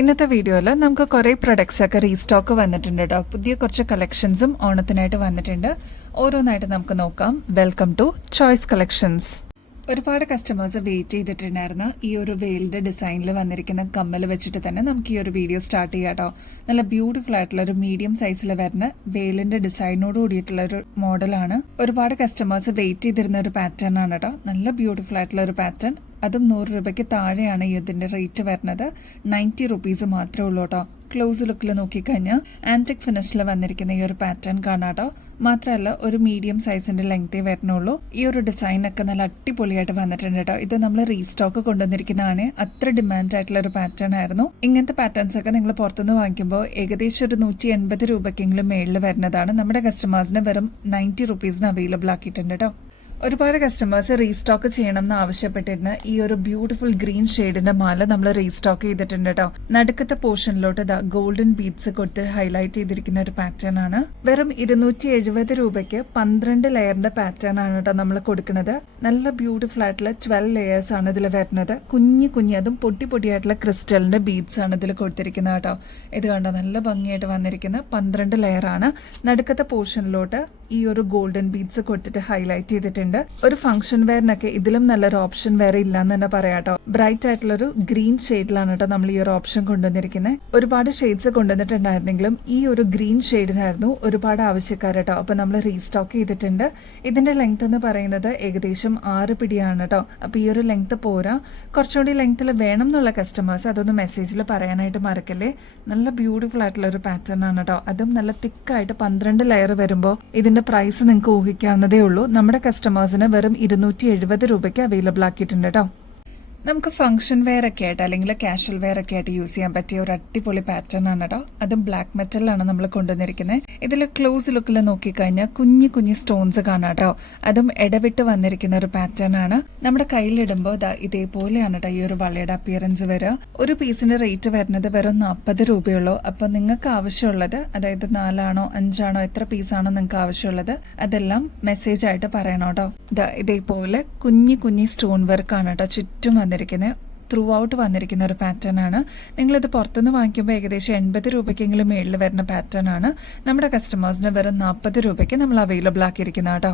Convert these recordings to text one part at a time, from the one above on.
ഇന്നത്തെ വീഡിയോയിൽ നമുക്ക് കുറേ പ്രൊഡക്ട്സ് ഒക്കെ റീസ്റ്റോക്ക് വന്നിട്ടുണ്ട് കേട്ടോ. പുതിയ കുറച്ച് കളക്ഷൻസും ഓണത്തിനായിട്ട് വന്നിട്ടുണ്ട്. ഓരോന്നായിട്ട് നമുക്ക് നോക്കാം. Welcome to Choice Collections. ഒരുപാട് കസ്റ്റമേഴ്സ് വെയിറ്റ് ചെയ്തിട്ടുണ്ടായിരുന്നു. ഈ ഒരു വെയിലിന്റെ ഡിസൈനിൽ വന്നിരിക്കുന്ന കമ്മൽ വെച്ചിട്ട് തന്നെ നമുക്ക് ഈ ഒരു വീഡിയോ സ്റ്റാർട്ട് ചെയ്യാം കേട്ടോ. നല്ല ബ്യൂട്ടിഫുൾ ആയിട്ടുള്ള ഒരു മീഡിയം സൈസിൽ വരുന്ന വെയിലിന്റെ ഡിസൈനോട് കൂടിയിട്ടുള്ള ഒരു മോഡലാണ്. ഒരുപാട് കസ്റ്റമേഴ്സ് വെയിറ്റ് ചെയ്തിരുന്ന ഒരു പാറ്റേൺ ആണ് കേട്ടോ. നല്ല ബ്യൂട്ടിഫുൾ ആയിട്ടുള്ള ഒരു പാറ്റേൺ. അതും 100 രൂപയ്ക്ക് താഴെയാണ് ഇതിന്റെ റേറ്റ് വരുന്നത്. 90 റുപ്പീസ് മാത്രമേ ഉള്ളൂ കേട്ടോ. ക്ലോസ് ലുക്കിൽ നോക്കിക്കഴിഞ്ഞാൽ ആന്റിക് ഫിനിഷിൽ വന്നിരിക്കുന്ന ഈ ഒരു പാറ്റേൺ കാണാട്ടോ. മാത്രമല്ല ഒരു മീഡിയം സൈസിന്റെ ലെങ്തേ വരുന്നുള്ളൂ. ഈ ഒരു ഡിസൈൻ ഒക്കെ നല്ല അടിപൊളിയായിട്ട് വന്നിട്ടുണ്ട് കേട്ടോ. ഇത് നമ്മൾ റീസ്റ്റോക്ക് കൊണ്ടുവന്നിരിക്കുന്നതാണ്. അത്ര ഡിമാൻഡ് ആയിട്ടുള്ള ഒരു പാറ്റേൺ ആയിരുന്നു. ഇങ്ങനത്തെ പാറ്റേൺസ് ഒക്കെ നിങ്ങൾ പുറത്തുനിന്ന് വാങ്ങിക്കുമ്പോൾ ഏകദേശം ഒരു 180 രൂപയ്ക്കെങ്കിലും മേളിൽ വരുന്നതാണ്. നമ്മുടെ കസ്റ്റമേഴ്സിന് വെറും 90 റുപ്പീസിന് അവൈലബിൾ ആക്കിയിട്ടുണ്ട് കേട്ടോ. ഒരുപാട് കസ്റ്റമേഴ്സ് റീസ്റ്റോക്ക് ചെയ്യണം എന്ന് ആവശ്യപ്പെട്ടിരുന്ന ഈ ഒരു ബ്യൂട്ടിഫുൾ ഗ്രീൻ ഷെയ്ഡിന്റെ മാല നമ്മൾ റീസ്റ്റോക്ക് ചെയ്തിട്ടുണ്ട് കേട്ടോ. നടുക്കത്തെ പോർഷനിലോട്ട് ഗോൾഡൻ ബീഡ്സ് കൊടുത്ത് ഹൈലൈറ്റ് ചെയ്തിരിക്കുന്ന ഒരു പാറ്റേൺ ആണ്. വെറും 270 രൂപയ്ക്ക് 12 ലെയറിന്റെ പാറ്റേൺ ആണ് കേട്ടോ നമ്മൾ കൊടുക്കുന്നത്. നല്ല ബ്യൂട്ടിഫുൾ ആയിട്ടുള്ള 12 ലെയേഴ്സ് ആണ് ഇതിൽ വരുന്നത്. കുഞ്ഞി അതും പൊട്ടിയായിട്ടുള്ള ക്രിസ്റ്റലിന്റെ ബീഡ്സ് ആണ് ഇതിൽ കൊടുത്തിരിക്കുന്നത് കേട്ടോ. ഇത് കണ്ടോ, നല്ല ഭംഗിയായിട്ട് വന്നിരിക്കുന്ന 12 ലെയർ ആണ്. നടുക്കത്തെ പോർഷനിലോട്ട് ഈ ഒരു ഗോൾഡൻ ബീഡ്സ് കൊടുത്തിട്ട് ഹൈലൈറ്റ് ചെയ്തിട്ടുണ്ട്. ഒരു ഫംഗ്ഷൻ വെയറിനൊക്കെ ഇതിലും നല്ലൊരു ഓപ്ഷൻ വേറെ ഇല്ലാന്ന് തന്നെ പറയാട്ടോ. ബ്രൈറ്റ് ആയിട്ടുള്ള ഒരു ഗ്രീൻ ഷെയ്ഡിലാണ് കേട്ടോ നമ്മൾ ഈ ഒരു ഓപ്ഷൻ കൊണ്ടുവന്നിരിക്കുന്നത്. ഒരുപാട് ഷെയ്ഡ്സ് കൊണ്ടുവന്നിട്ടുണ്ടായിരുന്നെങ്കിലും ഈ ഒരു ഗ്രീൻ ഷെയ്ഡിനായിരുന്നു ഒരുപാട് ആവശ്യക്കാരട്ടോ. അപ്പൊ നമ്മൾ റീസ്റ്റോക്ക് ചെയ്തിട്ടുണ്ട്. ഇതിന്റെ ലെങ്ത് എന്ന് പറയുന്നത് ഏകദേശം 6 പിടിയാണ് കേട്ടോ. അപ്പൊ ഈ ഒരു ലെങ്ത് പോരാ, കുറച്ചുകൂടി ലെങ്ത്തിൽ വേണം എന്നുള്ള കസ്റ്റമേഴ്സ് അതൊന്ന് മെസ്സേജിൽ പറയാനായിട്ട് മറക്കല്ലേ. നല്ല ബ്യൂട്ടിഫുൾ ആയിട്ടുള്ള ഒരു പാറ്റേൺ ആണ് കേട്ടോ. അതും നല്ല തിക്കായിട്ട് 12 ലെയർ വരുമ്പോൾ ഇതിന്റെ പ്രൈസ് നിങ്ങൾക്ക് ഊഹിക്കാവുന്നതേ ഉള്ളൂ. നമ്മുടെ കസ്റ്റമേഴ്സിന് വെറും 270 രൂപയ്ക്ക് അവൈലബിൾ ആക്കിയിട്ടുണ്ട് കേട്ടോ. നമുക്ക് ഫംഗ്ഷൻ വെയർ ഒക്കെ ആയിട്ട് അല്ലെങ്കിൽ കാഷ്വൽ വെയർ ഒക്കെ ആയിട്ട് യൂസ് ചെയ്യാൻ പറ്റിയ ഒരു അടിപൊളി പാറ്റേൺ ആണ് കേട്ടോ. അതും ബ്ലാക്ക് മെറ്റലിലാണ് നമ്മൾ കൊണ്ടുവന്നിരിക്കുന്നത്. ഇതിൽ ക്ലോസ് ലുക്കിൽ നോക്കിക്കഴിഞ്ഞാൽ കുഞ്ഞു സ്റ്റോൺസ് കാണാം കേട്ടോ. അതും ഇടവിട്ട് വന്നിരിക്കുന്ന ഒരു പാറ്റേൺ ആണ്. നമ്മുടെ കയ്യിലിടുമ്പോൾ ഇതേപോലെയാണ് കേട്ടോ ഈ ഒരു വളയുടെ അപ്പിയറൻസ് വരിക. ഒരു പീസിന്റെ റേറ്റ് വരുന്നത് വെറും 40 രൂപയുള്ളൂ. അപ്പൊ നിങ്ങൾക്ക് ആവശ്യമുള്ളത്, അതായത് 4 ആണോ 5 ആണോ എത്ര പീസാണോ നിങ്ങൾക്ക് ആവശ്യമുള്ളത് അതെല്ലാം മെസ്സേജ് ആയിട്ട് പറയണം കേട്ടോ. ഇതേപോലെ കുഞ്ഞി സ്റ്റോൺ വർക്ക് ആണ് കേട്ടോ ചുറ്റും ത്രൂ ഔട്ട് വന്നിരിക്കുന്ന ഒരു പാറ്റേൺ ആണ്. നിങ്ങളിത് പുറത്തുനിന്ന് വാങ്ങിക്കുമ്പോൾ ഏകദേശം 80 രൂപയ്ക്കെങ്കിലും മേളിൽ വരുന്ന പാറ്റേൺ ആണ്. നമ്മുടെ കസ്റ്റമേഴ്സിന് വെറും 40 രൂപയ്ക്ക് നമ്മൾ അവൈലബിൾ ആക്കിയിരിക്കുന്ന കേട്ടോ.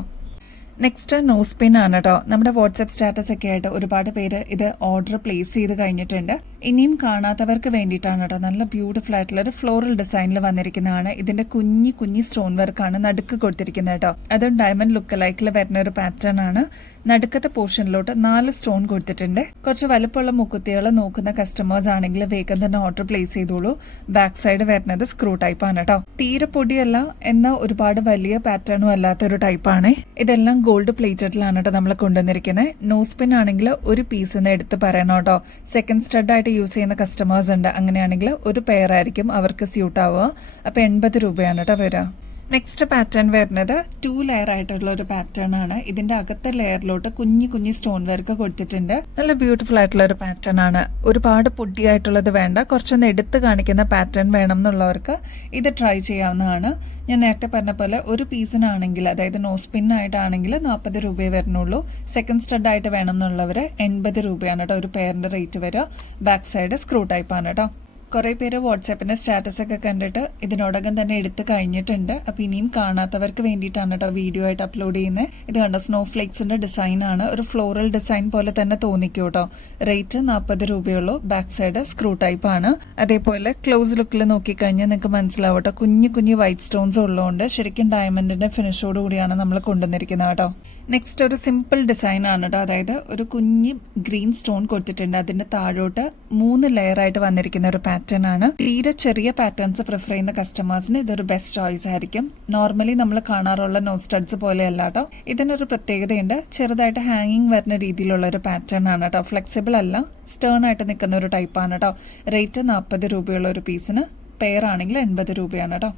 നെക്സ്റ്റ് നോസ് പിൻ ആണ് കേട്ടോ. നമ്മുടെ വാട്സ്ആപ്പ് സ്റ്റാറ്റസ് ഒക്കെ ആയിട്ട് ഒരുപാട് പേര് ഇത് ഓർഡർ പ്ലേസ് ചെയ്ത് കഴിഞ്ഞിട്ടുണ്ട്. ഇനിയും കാണാത്തവർക്ക് വേണ്ടിയിട്ടാണ് കേട്ടോ. നല്ല ബ്യൂട്ടിഫുൾ ആയിട്ടുള്ള ഒരു ഫ്ലോറൽ ഡിസൈനിൽ വന്നിരിക്കുന്നതാണ്. ഇതിന്റെ കുഞ്ഞി സ്റ്റോൺ വർക്കാണ് നടുക്ക് കൊടുത്തിരിക്കുന്നത് കേട്ടോ. അതും ഡയമണ്ട് ലുക്ക് ലൈക്കിൽ വരുന്ന ഒരു പാറ്റേൺ ആണ്. നടുക്കത്തെ പോർഷനിലോട്ട് 4 സ്റ്റോൺ കൊടുത്തിട്ടുണ്ട്. കുറച്ച് വലുപ്പമുള്ള മുക്കുത്തികൾ നോക്കുന്ന കസ്റ്റമേഴ്സ് ആണെങ്കിൽ വേഗം തന്നെ ഓർഡർ പ്ലേസ് ചെയ്തോളൂ. ബാക്ക് സൈഡ് വരുന്നത് സ്ക്രൂ ടൈപ്പ് ആണ് കേട്ടോ. തീരെ പൊടിയല്ല എന്നാൽ ഒരുപാട് വലിയ പാറ്റേണും അല്ലാത്തൊരു ടൈപ്പാണ്. ഇതെല്ലാം ഗോൾഡ് പ്ലേറ്റഡിലാണ് കേട്ടോ നമ്മൾ കൊണ്ടുവന്നിരിക്കുന്നത്. നോസ് പിൻ ആണെങ്കിൽ ഒരു പീസ് എന്ന് എടുത്ത് പറയണം കേട്ടോ. സെക്കൻഡ് സ്റ്റഡ് ആയിട്ട് യൂസ് ചെയ്യുന്ന കസ്റ്റമേഴ്സ് ഉണ്ട്. അങ്ങനെയാണെങ്കിൽ ഒരു പെയർ ആയിരിക്കും അവർക്ക് സ്യൂട്ട് ആവുക. അപ്പൊ 80 രൂപയാണ് കേട്ടോ വരിക. നെക്സ്റ്റ് പാറ്റേൺ വരുന്നത് 2 ലെയർ ആയിട്ടുള്ള ഒരു പാറ്റേൺ ആണ്. ഇതിന്റെ അകത്തെ ലെയറിലോട്ട് കുഞ്ഞി സ്റ്റോൺ വർക്ക് കൊടുത്തിട്ടുണ്ട്. നല്ല ബ്യൂട്ടിഫുൾ ആയിട്ടുള്ള ഒരു പാറ്റേൺ ആണ്. ഒരുപാട് പൊടിയായിട്ടുള്ളത് വേണ്ട, കുറച്ചൊന്ന് എടുത്ത് കാണിക്കുന്ന പാറ്റേൺ വേണം എന്നുള്ളവർക്ക് ഇത് ട്രൈ ചെയ്യാവുന്നതാണ്. ഞാൻ നേരത്തെ പറഞ്ഞ പോലെ ഒരു പീസിനാണെങ്കിൽ, അതായത് നോസ് പിൻ ആയിട്ടാണെങ്കിൽ 40 രൂപയെ വരുന്നുള്ളൂ. സെക്കൻഡ് സ്റ്റഡ് ആയിട്ട് വേണം എന്നുള്ളവർ 80 രൂപയാണ് കേട്ടോ ഒരു പെയറിന്റെ റേറ്റ് വരിക. ബാക്ക് സൈഡ് സ്ക്രൂ ടൈപ്പ് ആണ് കേട്ടോ. കുറെ പേര് വാട്സാപ്പിന്റെ സ്റ്റാറ്റസ് ഒക്കെ കണ്ടിട്ട് ഇതിനോടകം തന്നെ എടുത്ത് കഴിഞ്ഞിട്ടുണ്ട്. അപ്പൊ ഇനിയും കാണാത്തവർക്ക് വേണ്ടിയിട്ടാണ് കേട്ടോ വീഡിയോ ആയിട്ട് അപ്ലോഡ് ചെയ്യുന്നത്. ഇത് കണ്ടോ, സ്നോ ഫ്ലേക്സിന്റെ ഡിസൈൻ ആണ്. ഒരു ഫ്ലോറൽ ഡിസൈൻ പോലെ തന്നെ തോന്നിക്കും കേട്ടോ. റേറ്റ് 40 രൂപയുള്ളൂ. ബാക്ക് സൈഡ് സ്ക്രൂ ടൈപ്പ് ആണ്. അതേപോലെ ക്ലോസ് ലുക്കിൽ നോക്കിക്കഴിഞ്ഞാൽ നിങ്ങൾക്ക് മനസ്സിലാവട്ടോ, കുഞ്ഞു വൈറ്റ് സ്റ്റോൺസ് ഉള്ളതുകൊണ്ട് ശരിക്കും ഡയമണ്ടിന്റെ ഫിനിഷോട് കൂടിയാണ് നമ്മൾ കൊണ്ടുവന്നിരിക്കുന്നത് കേട്ടോ. നെക്സ്റ്റ് ഒരു സിമ്പിൾ ഡിസൈൻ ആണ് കേട്ടോ. അതായത് ഒരു കുഞ്ഞി ഗ്രീൻ സ്റ്റോൺ കൊടുത്തിട്ടുണ്ട്. അതിന്റെ താഴോട്ട് 3 ലെയർ ആയിട്ട് വന്നിരിക്കുന്ന ഒരു പാറ്റേൺ ആണ്. തീരെ ചെറിയ പാറ്റേൺസ് പ്രിഫർ ചെയ്യുന്ന കസ്റ്റമേഴ്സിന് ഇതൊരു ബെസ്റ്റ് ചോയ്സ് ആയിരിക്കും. നോർമലി നമ്മൾ കാണാറുള്ള നോ സ്റ്റഡ്സ് പോലെയല്ല കേട്ടോ. ഇതിനൊരു പ്രത്യേകതയുണ്ട്. ചെറുതായിട്ട് ഹാങ്ങിങ് വരുന്ന രീതിയിലുള്ള ഒരു പാറ്റേൺ ആണ് കേട്ടോ. ഫ്ലെക്സിബിൾ അല്ല, സ്റ്റേൺ ആയിട്ട് നിൽക്കുന്ന ഒരു ടൈപ്പാണ് കേട്ടോ. റേറ്റ് 40 രൂപയുള്ള ഒരു പീസിന്. പെയർ ആണെങ്കിൽ 80 രൂപയാണ് കേട്ടോ.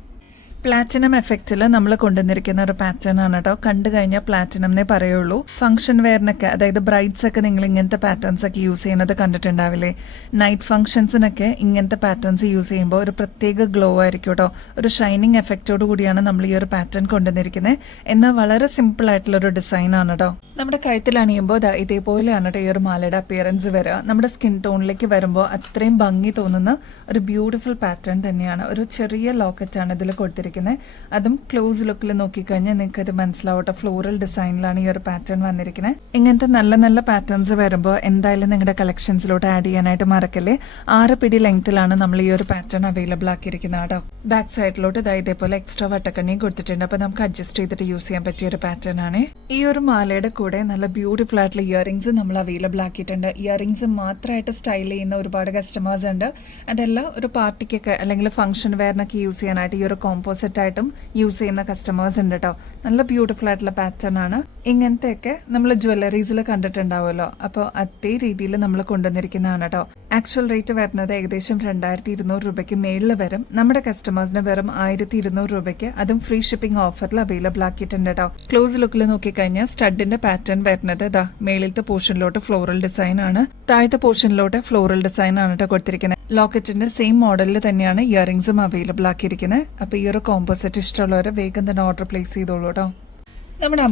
പ്ലാറ്റിനം എഫക്റ്റിൽ നമ്മൾ കൊണ്ടുവന്നിരിക്കുന്ന ഒരു പാറ്റേൺ ആണ് കേട്ടോ. കണ്ടു കഴിഞ്ഞാൽ പ്ലാറ്റിനം എന്നേ പറയുള്ളൂ. ഫംഗ്ഷൻ വെയറിനൊക്കെ, അതായത് ബ്രൈഡ്സ് ഒക്കെ നിങ്ങൾ ഇങ്ങനത്തെ പാറ്റേൺസ് ഒക്കെ യൂസ് ചെയ്യുന്നത് കണ്ടിട്ടുണ്ടാവില്ലേ. നൈറ്റ് ഫംഗ്ഷൻസിനൊക്കെ ഇങ്ങനത്തെ പാറ്റേൺസ് യൂസ് ചെയ്യുമ്പോൾ ഒരു പ്രത്യേക ഗ്ലോ ആയിരിക്കും കേട്ടോ. ഒരു ഷൈനിങ് എഫക്റ്റോട് കൂടിയാണ് നമ്മൾ ഈ ഒരു പാറ്റേൺ കൊണ്ടുവന്നിരിക്കുന്നത്. എന്നാൽ വളരെ സിമ്പിൾ ആയിട്ടുള്ള ഒരു ഡിസൈൻ ആണ് കേട്ടോ. നമ്മുടെ കഴുത്തിൽ അണിയുമ്പോൾ ഇതേപോലെയാണ് കേട്ടോ ഈ ഒരു മാലയുടെ അപ്പിയറൻസ് വരിക. നമ്മുടെ സ്കിൻ ടോണിലേക്ക് വരുമ്പോൾ അത്രയും ഭംഗി തോന്നുന്ന ഒരു ബ്യൂട്ടിഫുൾ പാറ്റേൺ തന്നെയാണ്. ഒരു ചെറിയ ലോക്കറ്റാണ് ഇതിൽ കൊടുത്തിരിക്കുന്നത്. അതും ക്ലോസ് ലുക്കിൽ നോക്കിക്കഴിഞ്ഞാൽ നിങ്ങൾക്ക് ഇത് മനസ്സിലാവട്ടെ. ഫ്ലോറൽ ഡിസൈനിലാണ് ഈ ഒരു പാറ്റേൺ വന്നിരിക്കുന്നത്. ഇങ്ങനത്തെ നല്ല നല്ല പാറ്റേൺസ് വരുമ്പോൾ എന്തായാലും നിങ്ങളുടെ കളക്ഷൻസിലോട്ട് ആഡ് ചെയ്യാനായിട്ട് മറക്കല്ലേ. 6 പിടി ലെങ്ത്തിലാണ് നമ്മൾ ഈ ഒരു പാറ്റേൺ അവൈലബിൾ ആക്കിയിരിക്കുന്നത് കേട്ടോ. ബാക്ക് സൈഡിലോട്ട് ഇതേപോലെ എക്സ്ട്രാ വട്ടക്കണ്ണിയും കൊടുത്തിട്ടുണ്ട്. അപ്പൊ നമുക്ക് അഡ്ജസ്റ്റ് ചെയ്തിട്ട് യൂസ് ചെയ്യാൻ പറ്റിയ ഒരു പാറ്റേൺ ആണ്. ഈ ഒരു മാലയുടെ കൂടെ നല്ല ബ്യൂട്ടിഫുൾ ആയിട്ടുള്ള ഇയറിംഗ്സ് നമ്മൾ അവൈലബിൾ ആക്കിയിട്ടുണ്ട്. ഇയറിംഗ്സ് മാത്രമായിട്ട് സ്റ്റൈൽ ചെയ്യുന്ന ഒരുപാട് കസ്റ്റമേഴ്സ് ഉണ്ട്. അതെല്ലാം ഒരു പാർട്ടിക്കൊക്കെ അല്ലെങ്കിൽ ഫംഗ്ഷൻ വെയറിനൊക്കെ യൂസ് ചെയ്യാനായിട്ട് ഈ ഒരു കോമ്പോസിറ്റ് ആയിട്ടും യൂസ് ചെയ്യുന്ന കസ്റ്റമേഴ്സ് ഉണ്ട് കേട്ടോ. നല്ല ബ്യൂട്ടിഫുൾ ആയിട്ടുള്ള പാറ്റേൺ ആണ്. ഇങ്ങനത്തെയൊക്കെ നമ്മൾ ജ്വല്ലറീസിൽ കണ്ടിട്ടുണ്ടാവുമല്ലോ. അപ്പോൾ അതേ രീതിയിൽ നമ്മൾ കൊണ്ടുവന്നിരിക്കുന്നതാണ് കേട്ടോ. ആക്ച്വൽ റേറ്റ് വരുന്നത് ഏകദേശം 2200 രൂപയ്ക്ക് മേളിൽ വരും. നമ്മുടെ കസ്റ്റമേഴ്സിന് വെറും 1200 രൂപയ്ക്ക്, അതും ഫ്രീ ഷിപ്പിംഗ് ഓഫറിൽ അവൈലബിൾ ആക്കിയിട്ടുണ്ട് കേട്ടോ. ക്ലോസ് ലുക്കിൽ നോക്കിക്കഴിഞ്ഞാൽ സ്റ്റഡിന്റെ പാറ്റേൺ വരുന്നത് മേളിലത്തെ പോർഷനിലോട്ട് ഫ്ലോറൽ ഡിസൈൻ ആണ്, താഴത്തെ പോർഷനിലോട്ട് ഫ്ലോറൽ ഡിസൈൻ ആണ് കേട്ടോ കൊടുത്തിരിക്കുന്നത്. ലോക്കറ്റിന്റെ സെയിം മോഡലിൽ തന്നെയാണ് ഇയറിംഗ്സും അവൈലബിൾ ആക്കിയിരിക്കുന്നത്. അപ്പൊ ഈ ഒരു കോമ്പോസിറ്റ് ഇഷ്ടമുള്ളവർ വേഗം തന്നെ ഓർഡർ പ്ലേസ് ചെയ്തോളൂ കേട്ടോ. നമ്മുടെ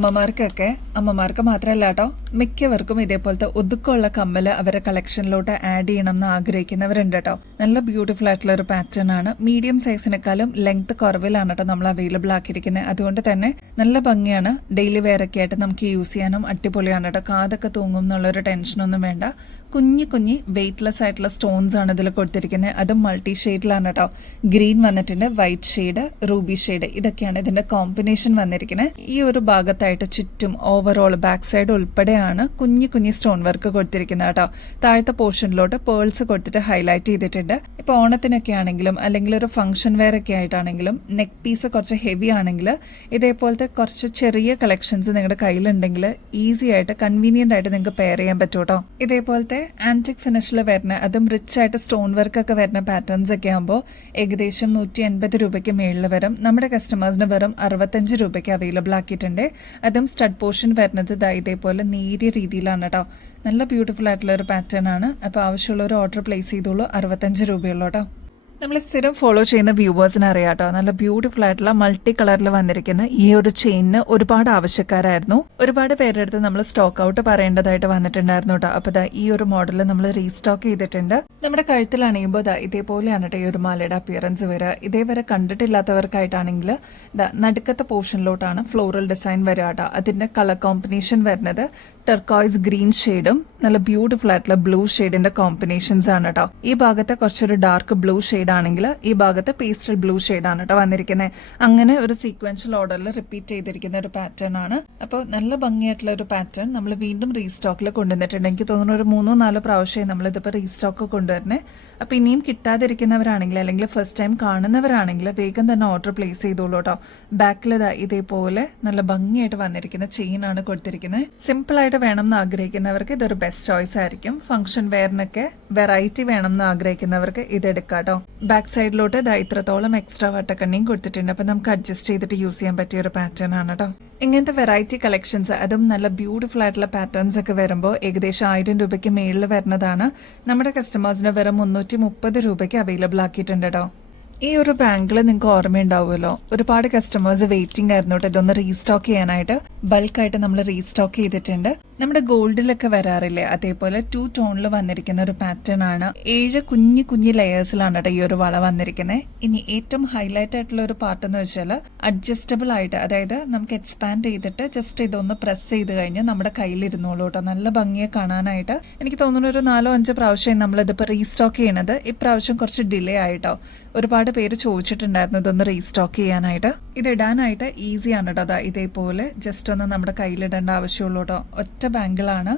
അമ്മമാർക്ക് മാത്രമല്ല കേട്ടോ, മിക്കവർക്കും ഇതേപോലത്തെ ഒതുക്കമുള്ള കമ്മല് അവരുടെ കളക്ഷനിലോട്ട് ആഡ് ചെയ്യണം എന്ന് ആഗ്രഹിക്കുന്നവരുണ്ട് കേട്ടോ. നല്ല ബ്യൂട്ടിഫുൾ ആയിട്ടുള്ള ഒരു പാറ്റേൺ ആണ്. മീഡിയം സൈസിനെക്കാളും ലെങ്ത് കുറവിലാണ് കേട്ടോ നമ്മൾ അവൈലബിൾ ആക്കിയിരിക്കുന്നത്. അതുകൊണ്ട് തന്നെ നല്ല ഭംഗിയാണ്. ഡെയിലി വെയർ ഒക്കെ ആയിട്ട് നമുക്ക് യൂസ് ചെയ്യാനും അടിപൊളിയാണ് കേട്ടോ. കാതൊക്കെ തൂങ്ങും എന്നുള്ളൊരു ടെൻഷനൊന്നും വേണ്ട. കുഞ്ഞി വെയ്റ്റ്ലെസ് ആയിട്ടുള്ള സ്റ്റോൺസ് ആണ് ഇതിൽ കൊടുത്തിരിക്കുന്നത്. അതും മൾട്ടി ഷെയ്ഡിലാണ് കേട്ടോ. ഗ്രീൻ വന്നിട്ടുണ്ട്, വൈറ്റ് ഷെയ്ഡ്, റൂബി ഷെയ്ഡ്, ഇതൊക്കെയാണ് ഇതിന്റെ കോമ്പിനേഷൻ വന്നിരിക്കുന്നത്. ഈ ഒരു ഭാഗത്തായിട്ട് ചുറ്റും ഓവറോൾ ബാക്ക് സൈഡ് ഉൾപ്പെടെയാണ് കുഞ്ഞി സ്റ്റോൺ വർക്ക് കൊടുത്തിരിക്കുന്നത് കേട്ടോ. താഴത്തെ പോർഷനിലോട്ട് പേൾസ് കൊടുത്തിട്ട് ഹൈലൈറ്റ് ചെയ്തിട്ടുണ്ട്. ഇപ്പൊ ഓണത്തിനൊക്കെ ആണെങ്കിലും അല്ലെങ്കിൽ ഒരു ഫംഗ്ഷൻ വെയർ ഒക്കെ ആയിട്ടാണെങ്കിലും നെക്ക് പീസ് കുറച്ച് ഹെവി ആണെങ്കിൽ ഇതേപോലത്തെ കുറച്ച് ചെറിയ കളക്ഷൻസ് നിങ്ങളുടെ കയ്യിലുണ്ടെങ്കിൽ ഈസി ആയിട്ട് കൺവീനിയന്റ് ആയിട്ട് നിങ്ങൾക്ക് പെയർ ചെയ്യാൻ പറ്റും കേട്ടോ. ഇതേപോലത്തെ ആന്റിക് ഫിനിഷിൽ വരുന്ന, അതും റിച്ച് ആയിട്ട് സ്റ്റോൺ വർക്ക് ഒക്കെ വരുന്ന പാറ്റേൺസ് ഒക്കെ ആകുമ്പോൾ ഏകദേശം 180 രൂപയ്ക്ക് മേളിൽ വരും. നമ്മുടെ കസ്റ്റമേഴ്സിന് വെറും 65 രൂപയ്ക്ക് അവൈലബിൾ ആക്കിയിട്ടുണ്ട്. അതും സ്റ്റഡ് പോർഷൻ വരുന്നത് ഇതേപോലെ നേരിയ രീതിയിലാണ് കേട്ടോ. നല്ല ബ്യൂട്ടിഫുൾ ആയിട്ടുള്ള ഒരു പാറ്റേൺ ആണ്. അപ്പോൾ ആവശ്യമുള്ള ഒരു ഓർഡർ പ്ലേസ് ചെയ്തോളൂ. 65 രൂപയുള്ളൂ കേട്ടോ. നമ്മൾ സ്ഥിരം ഫോളോ ചെയ്യുന്ന വ്യൂവേഴ്സിന് അറിയാം കേട്ടോ, നല്ല ബ്യൂട്ടിഫുൾ ആയിട്ടുള്ള മൾട്ടി കളറിൽ വന്നിരിക്കുന്ന ഈ ഒരു ചെയിനിന് ഒരുപാട് ആവശ്യക്കാരായിരുന്നു. ഒരുപാട് പേരുടെ അടുത്ത് നമ്മൾ സ്റ്റോക്ക് ഔട്ട് പറയേണ്ടതായിട്ട് വന്നിട്ടുണ്ടായിരുന്നു കേട്ടോ. അപ്പൊ ഈ ഒരു മോഡൽ നമ്മൾ റീസ്റ്റോക്ക് ചെയ്തിട്ടുണ്ട്. നമ്മുടെ കഴുത്തിൽ അണിയുമ്പോൾ ഇതേപോലെയാണ് കേട്ടോ ഈ ഒരു മാലയുടെ അപ്പിയറൻസ് വരിക. ഇതേവരെ കണ്ടിട്ടില്ലാത്തവർക്കായിട്ടാണെങ്കിൽ നടുക്കത്തെ പോർഷനിലോട്ടാണ് ഫ്ലോറൽ ഡിസൈൻ വരിക കേട്ടോ. അതിന്റെ കളർ കോമ്പിനേഷൻ വരുന്നത് ടെർക്കോയ്സ് ഗ്രീൻ ഷെയ്ഡും നല്ല ബ്യൂട്ടിഫുൾ ആയിട്ടുള്ള ബ്ലൂ ഷെയ്ഡിന്റെ കോമ്പിനേഷൻസ് ആണ് കേട്ടോ. ഈ ഭാഗത്തെ കുറച്ചൊരു ഡാർക്ക് ബ്ലൂ ഷെയ്ഡ് ആണെങ്കിൽ ഈ ഭാഗത്ത് പേസ്റ്റൽ ബ്ലൂ ഷെയ്ഡ് ആണ് കേട്ടോ വന്നിരിക്കുന്നത്. അങ്ങനെ ഒരു സീക്വൻഷ്യൽ ഓർഡറിൽ റിപ്പീറ്റ് ചെയ്തിരിക്കുന്ന ഒരു പാറ്റേൺ ആണ്. അപ്പോൾ നല്ല ഭംഗിയായിട്ടുള്ള ഒരു പാറ്റേൺ നമ്മൾ വീണ്ടും റീസ്റ്റോക്കിൽ കൊണ്ടുവന്നിട്ടുണ്ട്. എനിക്ക് തോന്നുന്നു ഒരു 3-4 പ്രാവശ്യമായി നമ്മളിതിപ്പോൾ റീസ്റ്റോക്ക് കൊണ്ടുവരുന്നത്. അപ്പോൾ ഇനിയും കിട്ടാതിരിക്കുന്നവരാണെങ്കിൽ അല്ലെങ്കിൽ ഫസ്റ്റ് ടൈം കാണുന്നവരാണെങ്കിൽ വേഗം തന്നെ ഓർഡർ പ്ലേസ് ചെയ്തോളൂ കേട്ടോ. ബാക്കിൽ ഇതേപോലെ നല്ല ഭംഗിയായിട്ട് വന്നിരിക്കുന്ന ചെയിൻ ആണ് കൊടുത്തിരിക്കുന്നത്. സിമ്പിൾ ആയിട്ട് വേണം എന്ന് ആഗ്രഹിക്കുന്നവർക്ക് ഇതൊരു ബെസ്റ്റ് ചോയ്സ് ആയിരിക്കും. ഫംഗ്ഷൻ വെയറിനൊക്കെ വെറൈറ്റി വേണം എന്ന് ആഗ്രഹിക്കുന്നവർക്ക് ഇത് എടുക്കാം കേട്ടോ. ബാക്ക് സൈഡിലോട്ട് ഇത്രത്തോളം എക്സ്ട്രാ വട്ടക്കണ്ണിയും കൊടുത്തിട്ടുണ്ട്. അപ്പൊ നമുക്ക് അഡ്ജസ്റ്റ് ചെയ്തിട്ട് യൂസ് ചെയ്യാൻ പറ്റിയ ഒരു പാറ്റേൺ ആണ് കേട്ടോ. ഇങ്ങനത്തെ വെറൈറ്റി കളക്ഷൻസ്, അതും നല്ല ബ്യൂട്ടിഫുൾ ആയിട്ടുള്ള പാറ്റേൺസ് ഒക്കെ വരുമ്പോൾ ഏകദേശം 1000 രൂപയ്ക്ക് മേളിൽ വരുന്നതാണ്. നമ്മുടെ കസ്റ്റമേഴ്സിന് വെറും 330 രൂപയ്ക്ക് അവൈലബിൾ ആക്കിയിട്ടുണ്ട് കേട്ടോ. ഈ ഒരു ബാങ്കിൾ നിങ്ങൾക്ക് ഓർമ്മയുണ്ടാവുമല്ലോ, ഒരുപാട് കസ്റ്റമേഴ്സ് വെയിറ്റിംഗ് ആയിരുന്നു കേട്ടോ ഇതൊന്ന് റീസ്റ്റോക്ക് ചെയ്യാനായിട്ട്. ബൾക്കായിട്ട് നമ്മൾ റീസ്റ്റോക്ക് ചെയ്തിട്ടുണ്ട്. നമ്മുടെ ഗോൾഡിലൊക്കെ വരാറില്ലേ, അതേപോലെ 2 ടോണിൽ വന്നിരിക്കുന്ന ഒരു പാറ്റേൺ ആണ്. 7 കുഞ്ഞു ലെയേഴ്സിലാണ് കേട്ടോ ഈ ഒരു വള വന്നിരിക്കുന്നത്. ഇനി ഏറ്റവും ഹൈലൈറ്റ് ആയിട്ടുള്ള ഒരു പാർട്ട് എന്ന് വെച്ചാൽ അഡ്ജസ്റ്റബിൾ ആയിട്ട്, അതായത് നമുക്ക് എക്സ്പാൻഡ് ചെയ്തിട്ട് ജസ്റ്റ് ഇതൊന്ന് പ്രസ് ചെയ്ത് കഴിഞ്ഞാൽ നമ്മുടെ കയ്യിലിരുന്നോളൂ കേട്ടോ. നല്ല ഭംഗിയെ കാണാനായിട്ട്. എനിക്ക് തോന്നുന്നു ഒരു 4-5 പ്രാവശ്യം നമ്മളിതിപ്പോൾ റീസ്റ്റോക്ക് ചെയ്യണത്. ഇപ്രാവശ്യം കുറച്ച് ഡിലേ ആയിട്ടോ. ഒരുപാട് പേര് ചോദിച്ചിട്ടുണ്ടായിരുന്നു ഇതൊന്ന് റീസ്റ്റോക്ക് ചെയ്യാനായിട്ട്. ഇത് ഇടാനായിട്ട് ഈസിയാണ് കേട്ടോ. ഇതേപോലെ ജസ്റ്റ് ഒന്ന് നമ്മുടെ കയ്യിലിടേണ്ട ആവശ്യമുള്ളൂ കേട്ടോ. ഒറ്റ ബാങ്കിളാണ്,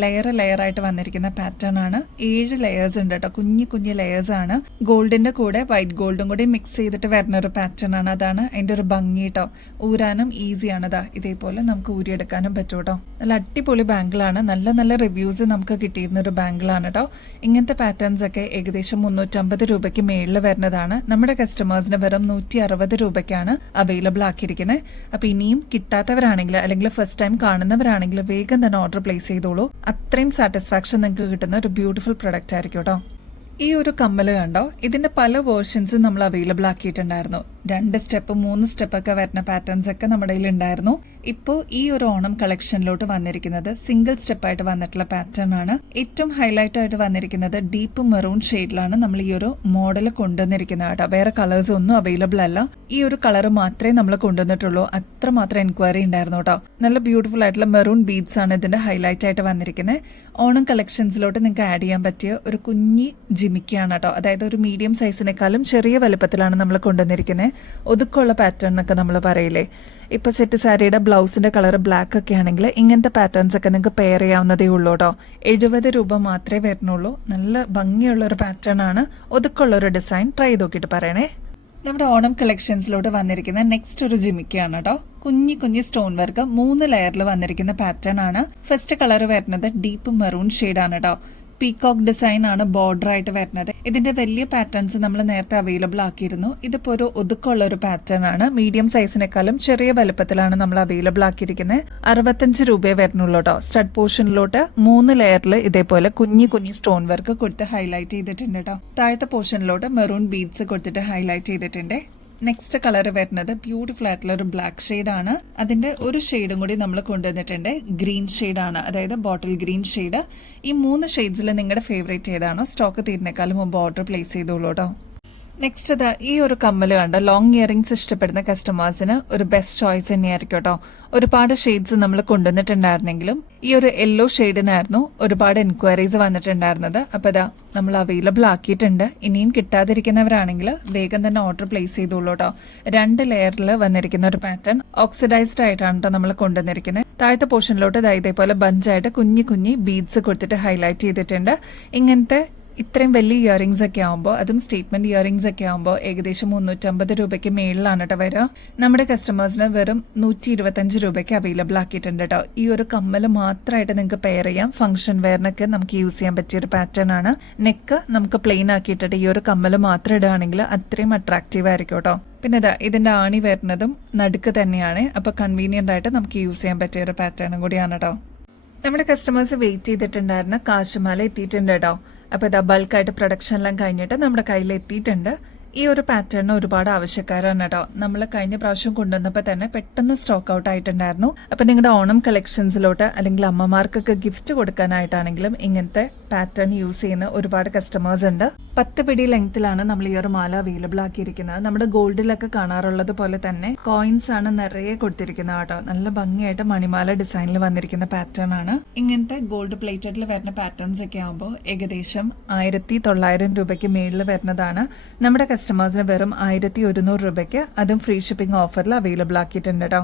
ലെയർ ആയിട്ട് വന്നിരിക്കുന്ന പാറ്റേൺ ആണ്. 7 ലെയേഴ്സ് ഉണ്ട് കേട്ടോ. കുഞ്ഞു ലെയേഴ്സ് ആണ്. ഗോൾഡിന്റെ കൂടെ വൈറ്റ് ഗോൾഡും കൂടി മിക്സ് ചെയ്തിട്ട് വരുന്ന ഒരു പാറ്റേൺ ആണ്. അതാണ് അതിന്റെ ഒരു ഭംഗി കേട്ടോ. ഊരാനും ഈസിയാണ്. ഇതേപോലെ നമുക്ക് ഊരിയെടുക്കാനും പറ്റും കേട്ടോ. നല്ല അടിപൊളി ബാങ്കിളാണ്. നല്ല റിവ്യൂസ് നമുക്ക് കിട്ടിയിരുന്ന ഒരു ബാങ്കിളാണ് കേട്ടോ. ഇങ്ങനത്തെ പാറ്റേൺസ് ഒക്കെ ഏകദേശം 350 രൂപയ്ക്ക് മേളിൽ വരുന്നതാണ്. നമ്മുടെ കസ്റ്റമേഴ്സിന് വെറും 160 രൂപയ്ക്കാണ് അവൈലബിൾ ആക്കിയിരിക്കുന്നത്. അപ്പൊ ഇനിയും കിട്ടാത്തവരാണെങ്കിൽ അല്ലെങ്കിൽ ഫസ്റ്റ് ടൈം കാണുന്നവരാണെങ്കിൽ വേഗം തന്നെ ഓർഡർ പ്ലേസ് ചെയ്തോളൂ. അത്രയും സാറ്റിസ്ഫാക്ഷൻ നിങ്ങൾക്ക് കിട്ടുന്ന ഒരു ബ്യൂട്ടിഫുൾ പ്രൊഡക്റ്റ് ആയിരിക്കും കേട്ടോ. ഈ ഒരു കമ്മല് കണ്ടോ, ഇതിന്റെ പല വേർഷൻസും നമ്മൾ അവൈലബിൾ ആക്കിയിട്ടുണ്ടായിരുന്നു. 2 സ്റ്റെപ്പ് 3 സ്റ്റെപ്പൊക്കെ വരുന്ന പാറ്റേൺസ് ഒക്കെ നമ്മുടെ കയ്യിൽ ഉണ്ടായിരുന്നു. ഇപ്പോൾ ഈ ഒരു ഓണം കളക്ഷനിലോട്ട് വന്നിരിക്കുന്നത് സിംഗിൾ സ്റ്റെപ്പായിട്ട് വന്നിട്ടുള്ള പാറ്റേൺ ആണ്. ഏറ്റവും ഹൈലൈറ്റ് ആയിട്ട് വന്നിരിക്കുന്നത് ഡീപ്പ് മെറൂൺ ഷെയ്ഡിലാണ് നമ്മൾ ഈ ഒരു മോഡൽ കൊണ്ടുവന്നിരിക്കുന്നത് കേട്ടോ. വേറെ കളേഴ്സ് ഒന്നും അവൈലബിൾ അല്ല. ഈ ഒരു കളർ മാത്രമേ നമ്മൾ കൊണ്ടുവന്നിട്ടുള്ളൂ. അത്രമാത്രം എൻക്വയറി ഉണ്ടായിരുന്നു കേട്ടോ. നല്ല ബ്യൂട്ടിഫുൾ ആയിട്ടുള്ള മെറൂൺ ബീഡ്സ് ആണ് ഇതിന്റെ ഹൈലൈറ്റ് ആയിട്ട് വന്നിരിക്കുന്നത്. ഓണം കളക്ഷൻസിലോട്ട് നിങ്ങൾക്ക് ആഡ് ചെയ്യാൻ പറ്റിയ ഒരു കുഞ്ഞി ജിമിക്കാണ് കേട്ടോ. അതായത് ഒരു മീഡിയം സൈസിനേക്കാളും ചെറിയ വലുപ്പത്തിലാണ് നമ്മൾ കൊണ്ടുവന്നിരിക്കുന്നത്. ഒതുക്കമുള്ള പാറ്റേൺ എന്നൊക്കെ നമ്മൾ പറയില്ലേ. ഇപ്പൊ സെറ്റ് സാരിയുടെ ബ്ലൗസിന്റെ കളർ ബ്ലാക്ക് ഒക്കെ ആണെങ്കിൽ ഇങ്ങനത്തെ പാറ്റേൺസ് ഒക്കെ നിങ്ങൾക്ക് പെയർ ചെയ്യാവുന്നതേ ഉള്ളൂ കേട്ടോ. 70 രൂപ മാത്രമേ വരുന്നുള്ളൂ. നല്ല ഭംഗിയുള്ള ഒരു പാറ്റേൺ ആണ്. ഒതുക്കമുള്ള ഒരു ഡിസൈൻ ട്രൈ ചെയ്ത് നോക്കിയിട്ട് പറയണേ. നമ്മുടെ ഓണം കളക്ഷൻസിലോട്ട് വന്നിരിക്കുന്ന നെക്സ്റ്റ് ഒരു ജിമിക്കാണ് കേട്ടോ. കുഞ്ഞി കുഞ്ഞി സ്റ്റോൺ വർക്ക് 3 ലെയറിൽ വന്നിരിക്കുന്ന പാറ്റേൺ ആണ്. ഫസ്റ്റ് കളർ വരുന്നത് ഡീപ്പ് മെറൂൺ ഷെയ്ഡാണ് കേട്ടോ. പീകോക്ക് ഡിസൈൻ ആണ് ബോർഡർ ആയിട്ട് വരുന്നത്. ഇതിന്റെ വലിയ പാറ്റേൺസ് നമ്മൾ നേരത്തെ അവൈലബിൾ ആക്കിയിരുന്നു. ഇതിപ്പോ ഒരു ഒതുക്കമുള്ള ഒരു പാറ്റേൺ ആണ്. മീഡിയം സൈസിനേക്കാളും ചെറിയ വലുപ്പത്തിലാണ് നമ്മൾ അവൈലബിൾ ആക്കിയിരിക്കുന്നത്. 65 രൂപയെ വരുന്നുള്ളൂ കേട്ടോ. സ്റ്റഡ് പോർഷനിലോട്ട് 3 ലെയറിൽ ഇതേപോലെ കുഞ്ഞി കുഞ്ഞി സ്റ്റോൺ വർക്ക് കൊടുത്ത് ഹൈലൈറ്റ് ചെയ്തിട്ടുണ്ട് കേട്ടോ. താഴത്തെ പോർഷനിലോട്ട് മെറൂൺ ബീഡ്സ് കൊടുത്തിട്ട് ഹൈലൈറ്റ് ചെയ്തിട്ടുണ്ട്. നെക്സ്റ്റ് കളർ വരുന്നത് ബ്യൂട്ടിഫുൾ ആയിട്ടുള്ള ഒരു ബ്ലാക്ക് ഷെയ്ഡ് ആണ്. അതിന്റെ ഒരു ഷെയ്ഡും കൂടി നമ്മൾ കൊണ്ടുവന്നിട്ടുണ്ട്. ഗ്രീൻ ഷെയ്ഡ് ആണ്, അതായത് ബോട്ടിൽ ഗ്രീൻ ഷെയ്ഡ്. ഈ 3 ഷെയ്ഡ്സിൽ നിങ്ങളുടെ ഫേവറേറ്റ് ഏതാണോ സ്റ്റോക്ക് തീരുന്നേക്കാളും മുമ്പ് ഓർഡർ പ്ലേസ് ചെയ്തോളൂ കേട്ടോ. നെക്സ്റ്റ് ഇതാ ഈ ഒരു കമ്മല് കണ്ട ലോങ് ഇയറിംഗ്സ് ഇഷ്ടപ്പെടുന്ന കസ്റ്റമേഴ്സിന് ഒരു ബെസ്റ്റ് ചോയ്സ് തന്നെയായിരിക്കും കേട്ടോ. ഒരുപാട് ഷെയ്ഡ്സ് നമ്മൾ കൊണ്ടുവന്നിട്ടുണ്ടായിരുന്നെങ്കിലും ഈ ഒരു യെല്ലോ ഷെയ്ഡിനായിരുന്നു ഒരുപാട് എൻക്വയറീസ് വന്നിട്ടുണ്ടായിരുന്നത്. അപ്പൊ ഇതാ നമ്മൾ അവൈലബിൾ ആക്കിയിട്ടുണ്ട്. ഇനിയും കിട്ടാതിരിക്കുന്നവരാണെങ്കിൽ വേഗം തന്നെ ഓർഡർ പ്ലേസ് ചെയ്തോളൂ കേട്ടോ. 2 ലെയറിൽ വന്നിരിക്കുന്ന ഒരു പാറ്റേൺ ഓക്സിഡൈസ്ഡ് ആയിട്ടാണ് കേട്ടോ നമ്മൾ കൊണ്ടുവന്നിരിക്കുന്നത്. താഴത്തെ പോർഷനിലോട്ട് ഇതേപോലെ ബഞ്ചായിട്ട് കുഞ്ഞി കുഞ്ഞി ബീഡ്സ് കൊടുത്തിട്ട് ഹൈലൈറ്റ് ചെയ്തിട്ടുണ്ട്. ഇങ്ങനത്തെ ഇത്രയും വലിയ ഇയറിംഗ്സ് ഒക്കെ ആകുമ്പോൾ, അതും സ്റ്റേറ്റ്മെന്റ് ഇയറിംഗ്സ് ഒക്കെ ആകുമ്പോൾ ഏകദേശം 350 രൂപയ്ക്ക് മേളിലാണ് കേട്ടോ വരിക. നമ്മുടെ കസ്റ്റമേഴ്സിന് വെറും 125 രൂപയ്ക്ക് അവൈലബിൾ ആക്കിയിട്ടുണ്ട് കേട്ടോ. ഈ ഒരു കമ്മൽ മാത്രമായിട്ട് നിങ്ങൾക്ക് പെയർ ചെയ്യാം. ഫംഗ്ഷൻ വെയറിനൊക്കെ നമുക്ക് യൂസ് ചെയ്യാൻ പറ്റിയ ഒരു പാറ്റേൺ ആണ്. നെക്ക് നമുക്ക് പ്ലെയിൻ ആക്കിയിട്ടിട്ട് ഈ ഒരു കമ്മൽ മാത്രം ഇടുകയാണെങ്കിൽ അത്രയും അട്രാക്റ്റീവ് ആയിരിക്കും കേട്ടോ. പിന്നെ ഇതാ ഇതിന്റെ ആണി വരുന്നതും നടുക്ക് തന്നെയാണ്. അപ്പൊ കൺവീനിയന്റ് ആയിട്ട് നമുക്ക് യൂസ് ചെയ്യാൻ പറ്റിയ ഒരു പാറ്റേണും കൂടിയാണ് കേട്ടോ. നമ്മുടെ കസ്റ്റമേഴ്സ് വെയിറ്റ് ചെയ്തിട്ടുണ്ടായിരുന്ന കാശുമാല എത്തിയിട്ടുണ്ട് കേട്ടോ. അപ്പൊ ഇതാ ബൾക്കായിട്ട് പ്രൊഡക്ഷൻ എല്ലാം കഴിഞ്ഞിട്ട് നമ്മുടെ കയ്യിൽ എത്തിയിട്ടുണ്ട്. ഈ ഒരു പാറ്റേണിന് ഒരുപാട് ആവശ്യക്കാരാണ് കേട്ടോ. നമ്മൾ കഴിഞ്ഞ പ്രാവശ്യം കൊണ്ടുവന്നപ്പോൾ തന്നെ പെട്ടെന്ന് സ്റ്റോക്ക് ഔട്ട് ആയിട്ടുണ്ടായിരുന്നു. അപ്പൊ നിങ്ങളുടെ ഓണം കളക്ഷൻസിലോട്ട് അല്ലെങ്കിൽ അമ്മമാർക്കൊക്കെ ഗിഫ്റ്റ് കൊടുക്കാനായിട്ടാണെങ്കിലും ഇങ്ങനത്തെ പാറ്റേൺ യൂസ് ചെയ്യുന്ന ഒരുപാട് കസ്റ്റമേഴ്സ് ഉണ്ട്. 10 പിടി ലെങ്ത്തിലാണ് നമ്മൾ ഈ ഒരു മാല അവൈലബിൾ ആക്കിയിരിക്കുന്നത്. നമ്മുടെ ഗോൾഡിലൊക്കെ കാണാറുള്ളത് പോലെ തന്നെ കോയിൻസ് ആണ് നിറയെ കൊടുത്തിരിക്കുന്നത് കേട്ടോ. നല്ല ഭംഗിയായിട്ട് മണിമാല ഡിസൈനിൽ വന്നിരിക്കുന്ന പാറ്റേൺ ആണ്. ഇങ്ങനത്തെ ഗോൾഡ് പ്ലേറ്റഡിൽ വരുന്ന പാറ്റേൺസ് ഒക്കെ ആകുമ്പോൾ ഏകദേശം 1900 രൂപയ്ക്ക് മേളിൽ വരുന്നതാണ്. നമ്മുടെ കസ്റ്റമേഴ്സിന് വെറും 1100 രൂപയ്ക്ക്, അതും ഫ്രീ ഷിപ്പിംഗ് ഓഫറിൽ അവൈലബിൾ ആക്കിയിട്ടുണ്ട് കേട്ടോ.